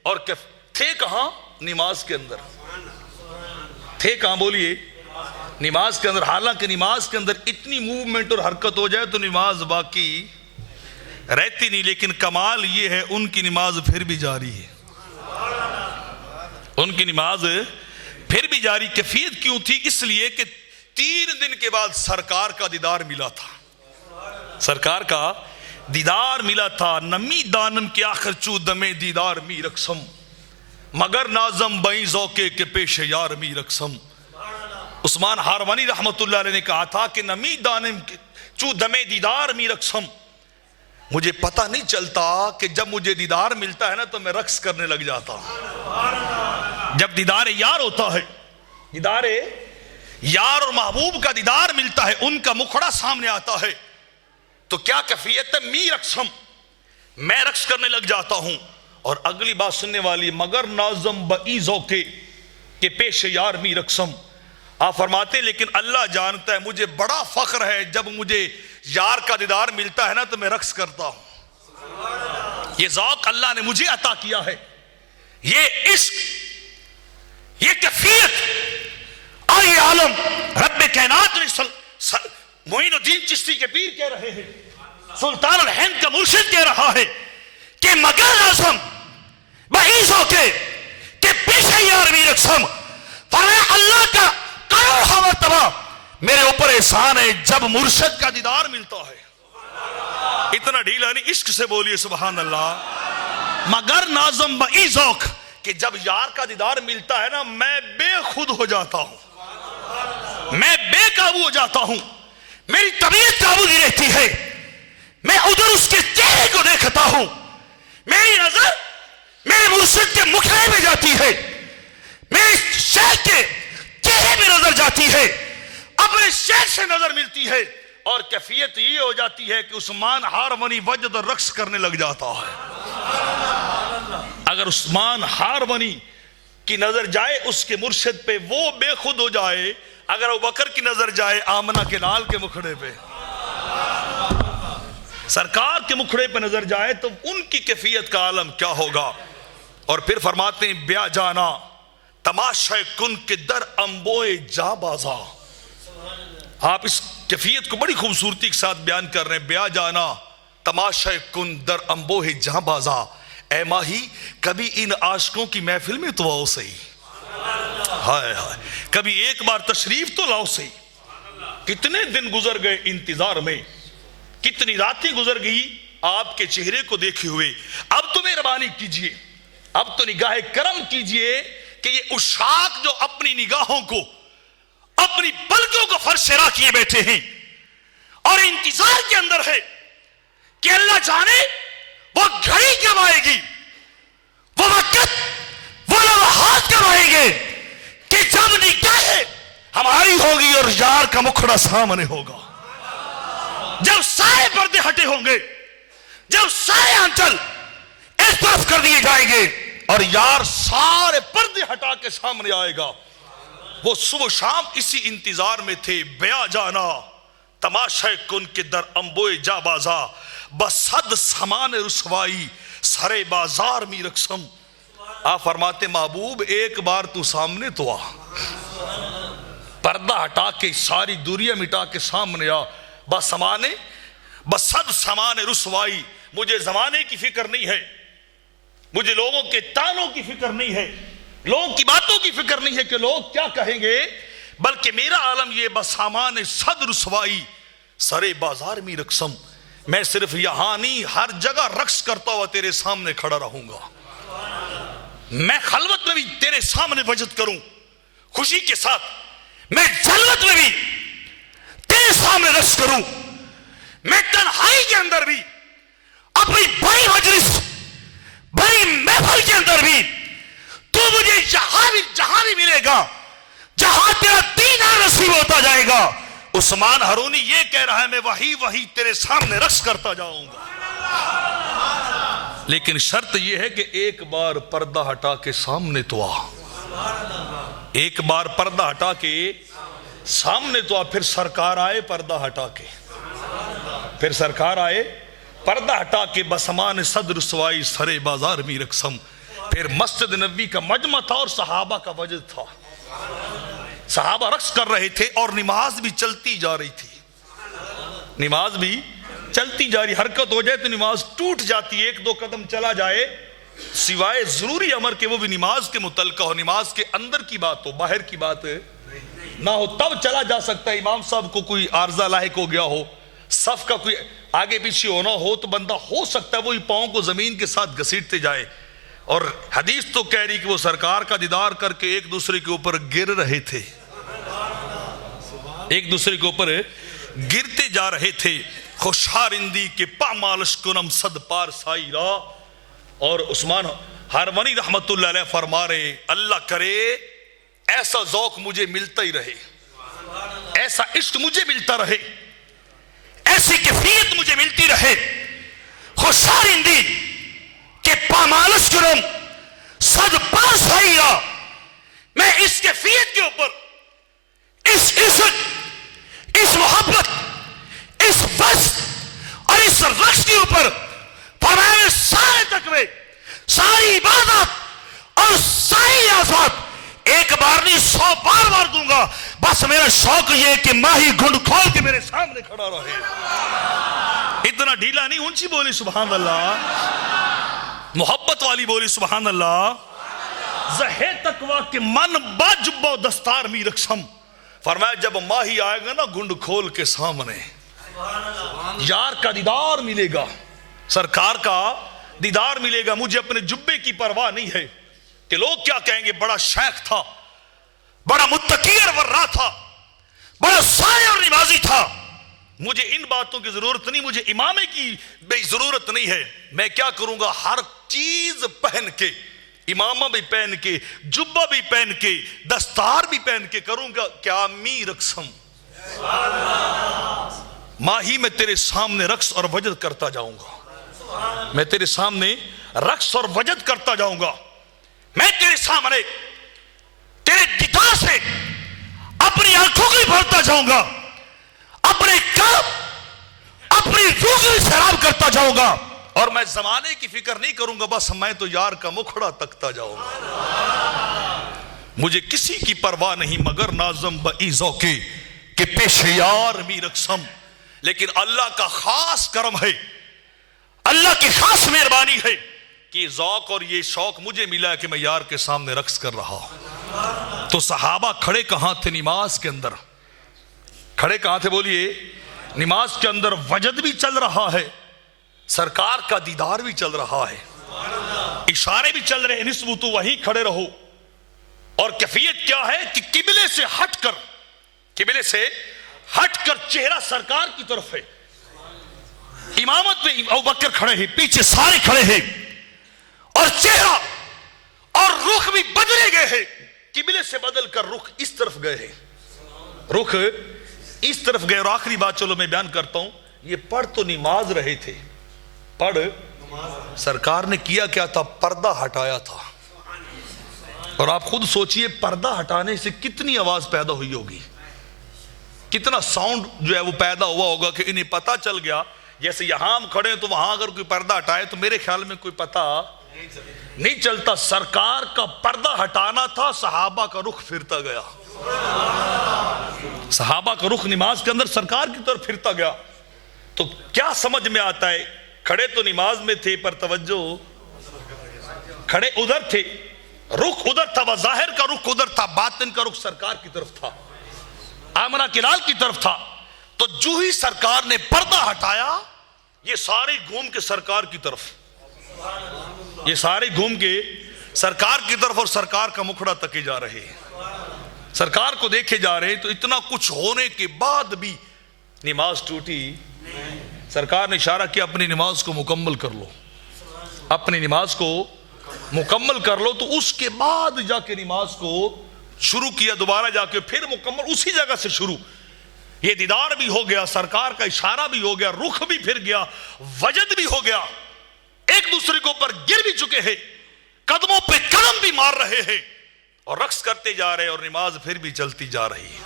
اور تھے کہاں؟ نماز کے اندر تھے کہاں بولیے؟ نماز کے اندر. حالانکہ نماز کے اندر اتنی موومنٹ اور حرکت ہو جائے تو نماز باقی رہتی نہیں, لیکن کمال یہ ہے ان کی نماز پھر بھی جاری ہے, ان کی نماز پھر بھی جاری کیفیت کیوں تھی؟ اس لیے کہ 3 دن کے بعد سرکار کا دیدار ملا تھا، سرکار کا دیدار ملا تھا. نمی دانم کے آخر چو دمے دیدار می رقصم، مگر نازم بئی ذوقے کے پیش یار می رقصم. عثمان ہاروانی رحمت اللہ علیہ نے کہا تھا کہ نمی دانم چو دمے دیدار می رقصم، مجھے پتہ نہیں چلتا کہ جب مجھے دیدار ملتا ہے نا تو میں رقص کرنے لگ جاتا ہوں. جب دیدار یار ہوتا ہے، دیدار یار اور محبوب کا دیدار ملتا ہے، ان کا مکھڑا سامنے آتا ہے تو کیا کیفیت ہے؟ می رقصم، میں رقص کرنے لگ جاتا ہوں. اور اگلی بات سننے والی، مگر نازم بئی ذوقے کہ پیش یار می رقصم. آپ فرماتے لیکن اللہ جانتا ہے مجھے بڑا فخر ہے جب مجھے یار کا دیدار ملتا ہے نا تو میں رقص کرتا ہوں. یہ ذوق اللہ نے مجھے عطا کیا ہے، یہ عشق، یہ کیفیت. آئے عالم رب کائنات نے معین الدین چشتی کے پیر کہہ رہے ہیں، سلطان الہند کا مرشد کہہ رہا ہے کہ مگر نازم بئی ذوقے کہ پیش یار می رقصم. فرمایا اللہ کا کروڑ مرتبہ میرے اوپر احسان ہے جب مرشد کا دیدار ملتا ہے. اتنا ڈھیلا نہیں، عشق سے بولیے سبحان اللہ. مگر نازم بئی ذوق کہ جب یار کا دیدار ملتا ہے نا میں بے خود ہو جاتا ہوں، میں بے قابو ہو جاتا ہوں، میری طبیعت قابو نہیں رہتی ہے. میں ادھر اس کے چہرے کو دیکھتا ہوں، میری نظر میرے مرشد کے مکھڑے میں جاتی ہے، میرے شیخ کے چہرے میں نظر جاتی ہے، اپنے شیخ سے نظر ملتی ہے. اور کیفیت یہ ہو جاتی ہے کہ عثمان ہارونی وجد اور رقص کرنے لگ جاتا ہے. اگر عثمان ہارونی کی نظر جائے اس کے مرشد پہ وہ بے خود ہو جائے، اگر ابوبکر کی نظر جائے آمنہ کے لال کے مکھڑے پہ، سرکار کے مکھڑے پہ نظر جائے تو ان کی کیفیت کا عالم کیا ہوگا. اور پھر فرماتے ہیں بیا جانا تماشا کن کے در امبوئے جا بازا. آپ اس کیفیت کو بڑی خوبصورتی کے ساتھ بیان کر رہے ہیں. بیا جانا تماشا کن در امبوئے جا بازا، اے ماہی کبھی ان عاشقوں کی محفل میں تو آؤ صحیح، ہائے ہائے کبھی ایک بار تشریف تو لاؤ صحیح. کتنے دن گزر گئے انتظار میں، کتنی راتیں گزر گئی آپ کے چہرے کو دیکھے ہوئے. اب تو مہربانی کیجئے، اب تو نگاہ کرم کیجئے کہ یہ عشاق جو اپنی نگاہوں کو، اپنی پلکوں کو فرش سے راہ کیے بیٹھے ہیں اور انتظار کے اندر ہے کہ اللہ جانے وہ گھڑی کب آئے گی، وہ وقت، وہ لمحات کب آئیں گے کہ جب نگاہ ہماری ہوگی اور یار کا مکھڑا سامنے ہوگا، جب سارے پردے ہٹے ہوں گے، جب سارے آنچل اس طرف کر دیے جائیں گے اور یار سارے پردے ہٹا کے سامنے آئے گا. وہ صبح شام اسی انتظار میں تھے. بیا جانا تماشا کن کے در امبوئے جا بازا، بصد سامان رسوائی سرے بازار می رقصم. آپ فرماتے محبوب ایک بار تو سامنے تو آ، پردہ ہٹا کے ساری دوریاں مٹا کے سامنے آ. بصد سامان رسوائی، مجھے زمانے کی فکر نہیں ہے، مجھے لوگوں کے تانوں کی فکر نہیں ہے، لوگوں کی باتوں کی فکر نہیں ہے کہ لوگ کیا کہیں گے، بلکہ میرا عالم یہ بسامان صد رسوائی سرے بازار میں رقصم. میں صرف یہاں نہیں ہر جگہ رقص کرتا ہوا تیرے سامنے کھڑا رہوں گا. میں خلوت میں بھی تیرے سامنے وجد کروں خوشی کے ساتھ، میں جلوت میں بھی تیرے سامنے رقص کروں، میں تنہائی کے اندر بھی اپنی بڑی مجلس بڑی محفل کے اندر بھی تو مجھے جہاں بھی ملے گا، جہاں تیرا دیدار نصیب ہوتا جائے گا. عثمان ہارونی یہ کہہ رہا ہے میں وہی تیرے سامنے رقص کرتا جاؤں گا، لیکن شرط یہ ہے کہ ایک بار پردہ ہٹا کے سامنے تو آ، ایک بار پردہ ہٹا کے سامنے تو آ. پھر سرکار آئے پردہ ہٹا کے، پھر سرکار آئے پردہ ہٹا کے بسمان صد رسوائی سرے بازار میں رقصم. پھر مسجد نبی کا مجمع تھا اور صحابہ کا وجد تھا، صحابہ رقص کر رہے تھے اور نماز بھی چلتی جا رہی تھی، نماز بھی چلتی جا رہی. حرکت ہو جائے تو نماز ٹوٹ جاتی، ایک دو قدم چلا جائے سوائے ضروری امر کہ وہ بھی نماز کے متعلقہ ہو، نماز کے اندر کی بات ہو، باہر کی بات نہ ہو، تب چلا جا سکتا ہے۔ امام صاحب کو کوئی عارضہ لاحق ہو گیا ہو، صف کا کوئی آگے پیچھے ہونا ہو، تو بندہ ہو سکتا ہے وہی پاؤں کو زمین کے ساتھ گھسیٹتے جائے۔ اور حدیث تو کہہ رہی کہ وہ سرکار کا دیدار کر کے ایک دوسرے کے اوپر گر رہے تھے، ایک دوسرے کے اوپر گرتے جا رہے تھے۔ خوشحارندی کے پامالش کنم صد پار سائی را۔ اور عثمان ہارونی رحمت اللہ علیہ فرما رہے اللہ کرے ایسا ذوق مجھے ملتا ہی رہے، ایسا عشق مجھے ملتا رہے، ایسی کیفیت مجھے ملتی رہے۔ خوشحارندی کہ پامالش کرم صد پار سائی را، میں اس کیفیت کے اوپر، اس عشق، اس محبت، اس وصف اور اس رقص کے اوپر فرمایا سارے تقوی، ساری عبادت اور ساری آزاد ایک بار نہیں 100 بار بار دوں گا۔ بس میرا شوق یہ ہے کہ ماہی گھنڈ کھول کے میرے سامنے کھڑا رہے۔ اتنا ڈھیلا نہیں، اونچی بولی سبحان اللہ، محبت والی بولی سبحان اللہ۔ زہے تقوی کے من با جبہ و دستار می رقصم، فرمایا جب ماہی آئے گا نا گھنڈ کھول کے سامنے، یار کا دیدار ملے گا، سرکار کا دیدار ملے گا۔ مجھے اپنے جبے کی پرواہ نہیں ہے کہ لوگ کیا کہیں گے، بڑا شیخ تھا، بڑا متقی اور ورع تھا، بڑا صالح اور نمازی تھا، مجھے ان باتوں کی ضرورت نہیں، مجھے امامے کی بے ضرورت نہیں ہے۔ میں کیا کروں گا، ہر چیز پہن کے، امامہ بھی پہن کے، جبہ بھی پہن کے، دستار بھی پہن کے کروں گا کیا می رقصم، ماہی میں تیرے سامنے رقص اور وجد کرتا جاؤں گا، میں تیرے سامنے رقص اور وجد کرتا جاؤں گا، میں تیرے سامنے تیرے دیدار سے اپنی آنکھوں کی بھرتا جاؤں گا، اپنے قلب، اپنی روح کی سیراب کرتا جاؤں گا، اور میں زمانے کی فکر نہیں کروں گا، بس میں تو یار کا مکھڑا تکتا جاؤں گا۔ مجھے کسی کی پرواہ نہیں مگر نازم بئی ذوقی کہ پیش یار می رقصم۔ لیکن اللہ کا خاص کرم ہے، اللہ کی خاص مہربانی ہے کہ یہ ذوق اور یہ شوق مجھے ملا ہے کہ میں یار کے سامنے رقص کر رہا ہوں۔ تو صحابہ کھڑے کہاں تھے؟ نماز کے اندر کھڑے کہاں تھے؟ بولیے، نماز کے اندر وجد بھی چل رہا ہے، سرکار کا دیدار بھی چل رہا ہے، اشارے بھی چل رہے ہیں، نسبتو وہیں کھڑے رہو۔ اور کیفیت کیا ہے کہ قبلے سے ہٹ کر، قبلے سے ہٹ کر چہرہ سرکار کی طرف ہے، امامت میں ابوبکر کھڑے ہیں، پیچھے سارے کھڑے ہیں، اور چہرہ اور رخ بھی بدلے گئے ہیں، قبلے سے بدل کر رخ اس طرف گئے ہیں، رخ اس طرف گئے۔ اور آخری بات چلو میں بیان کرتا ہوں، یہ پڑھ تو نماز رہے تھے، پڑھ سرکار نے کیا کیا تھا؟ پردہ ہٹایا تھا۔ اور آپ خود سوچئے پردہ ہٹانے سے کتنی آواز پیدا ہوئی ہوگی، کتنا ساؤنڈ جو ہے وہ پیدا ہوا ہوگا کہ انہیں پتا چل گیا۔ جیسے یہاں ہم کھڑے ہیں تو وہاں اگر کوئی پردہ ہٹائے تو میرے خیال میں کوئی پتا نہیں چلتا۔ سرکار کا پردہ ہٹانا تھا، صحابہ کا رخ پھرتا گیا، صحابہ کا رخ نماز کے اندر سرکار کی طرف پھرتا گیا۔ تو کیا سمجھ میں آتا ہے؟ کھڑے تو نماز میں تھے پر توجہ، کھڑے ادھر تھے، رخ ادھر تھا، ظاہر کا رخ ادھر تھا، باطن کا رخ سرکار کی طرف تھا، آمنہ کے لال کی طرف تھا۔ تو جو ہی سرکار نے پردہ ہٹایا، یہ سارے گھوم کے سرکار کی طرف، یہ سارے گھوم کے سرکار کی طرف، اور سرکار کا مکھڑا تکے جا رہے ہیں، سرکار کو دیکھے جا رہے ہیں۔ تو اتنا کچھ ہونے کے بعد بھی نماز ٹوٹی؟ سرکار نے اشارہ کیا اپنی نماز کو مکمل کر لو، اپنی نماز کو مکمل کر لو۔ تو اس کے بعد جا کے نماز کو شروع کیا، دوبارہ جا کے پھر مکمل اسی جگہ سے شروع۔ یہ دیدار بھی ہو گیا، سرکار کا اشارہ بھی ہو گیا، رخ بھی پھر گیا، وجد بھی ہو گیا، ایک دوسرے کے اوپر گر بھی چکے ہیں، قدموں پہ قدم بھی مار رہے ہیں، اور رقص کرتے جا رہے ہیں، اور نماز پھر بھی چلتی جا رہی ہے۔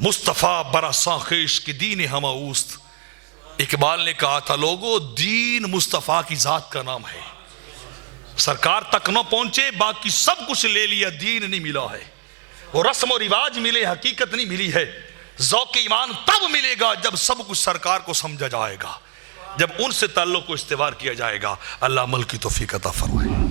مصطفیٰ برا ساخیش کی دین ہما اوست، اقبال نے کہا تھا لوگو دین مصطفیٰ کی ذات کا نام ہے۔ سرکار تک نہ پہنچے، باقی سب کچھ لے لیا، دین نہیں ملا ہے۔ وہ رسم و رواج ملے، حقیقت نہیں ملی ہے۔ ذوق ایمان تب ملے گا جب سب کچھ سرکار کو سمجھا جائے گا۔ جب ان سے تعلق کو استوار کیا جائے گا. اللہ عمل کی توفیق عطا فرمائے.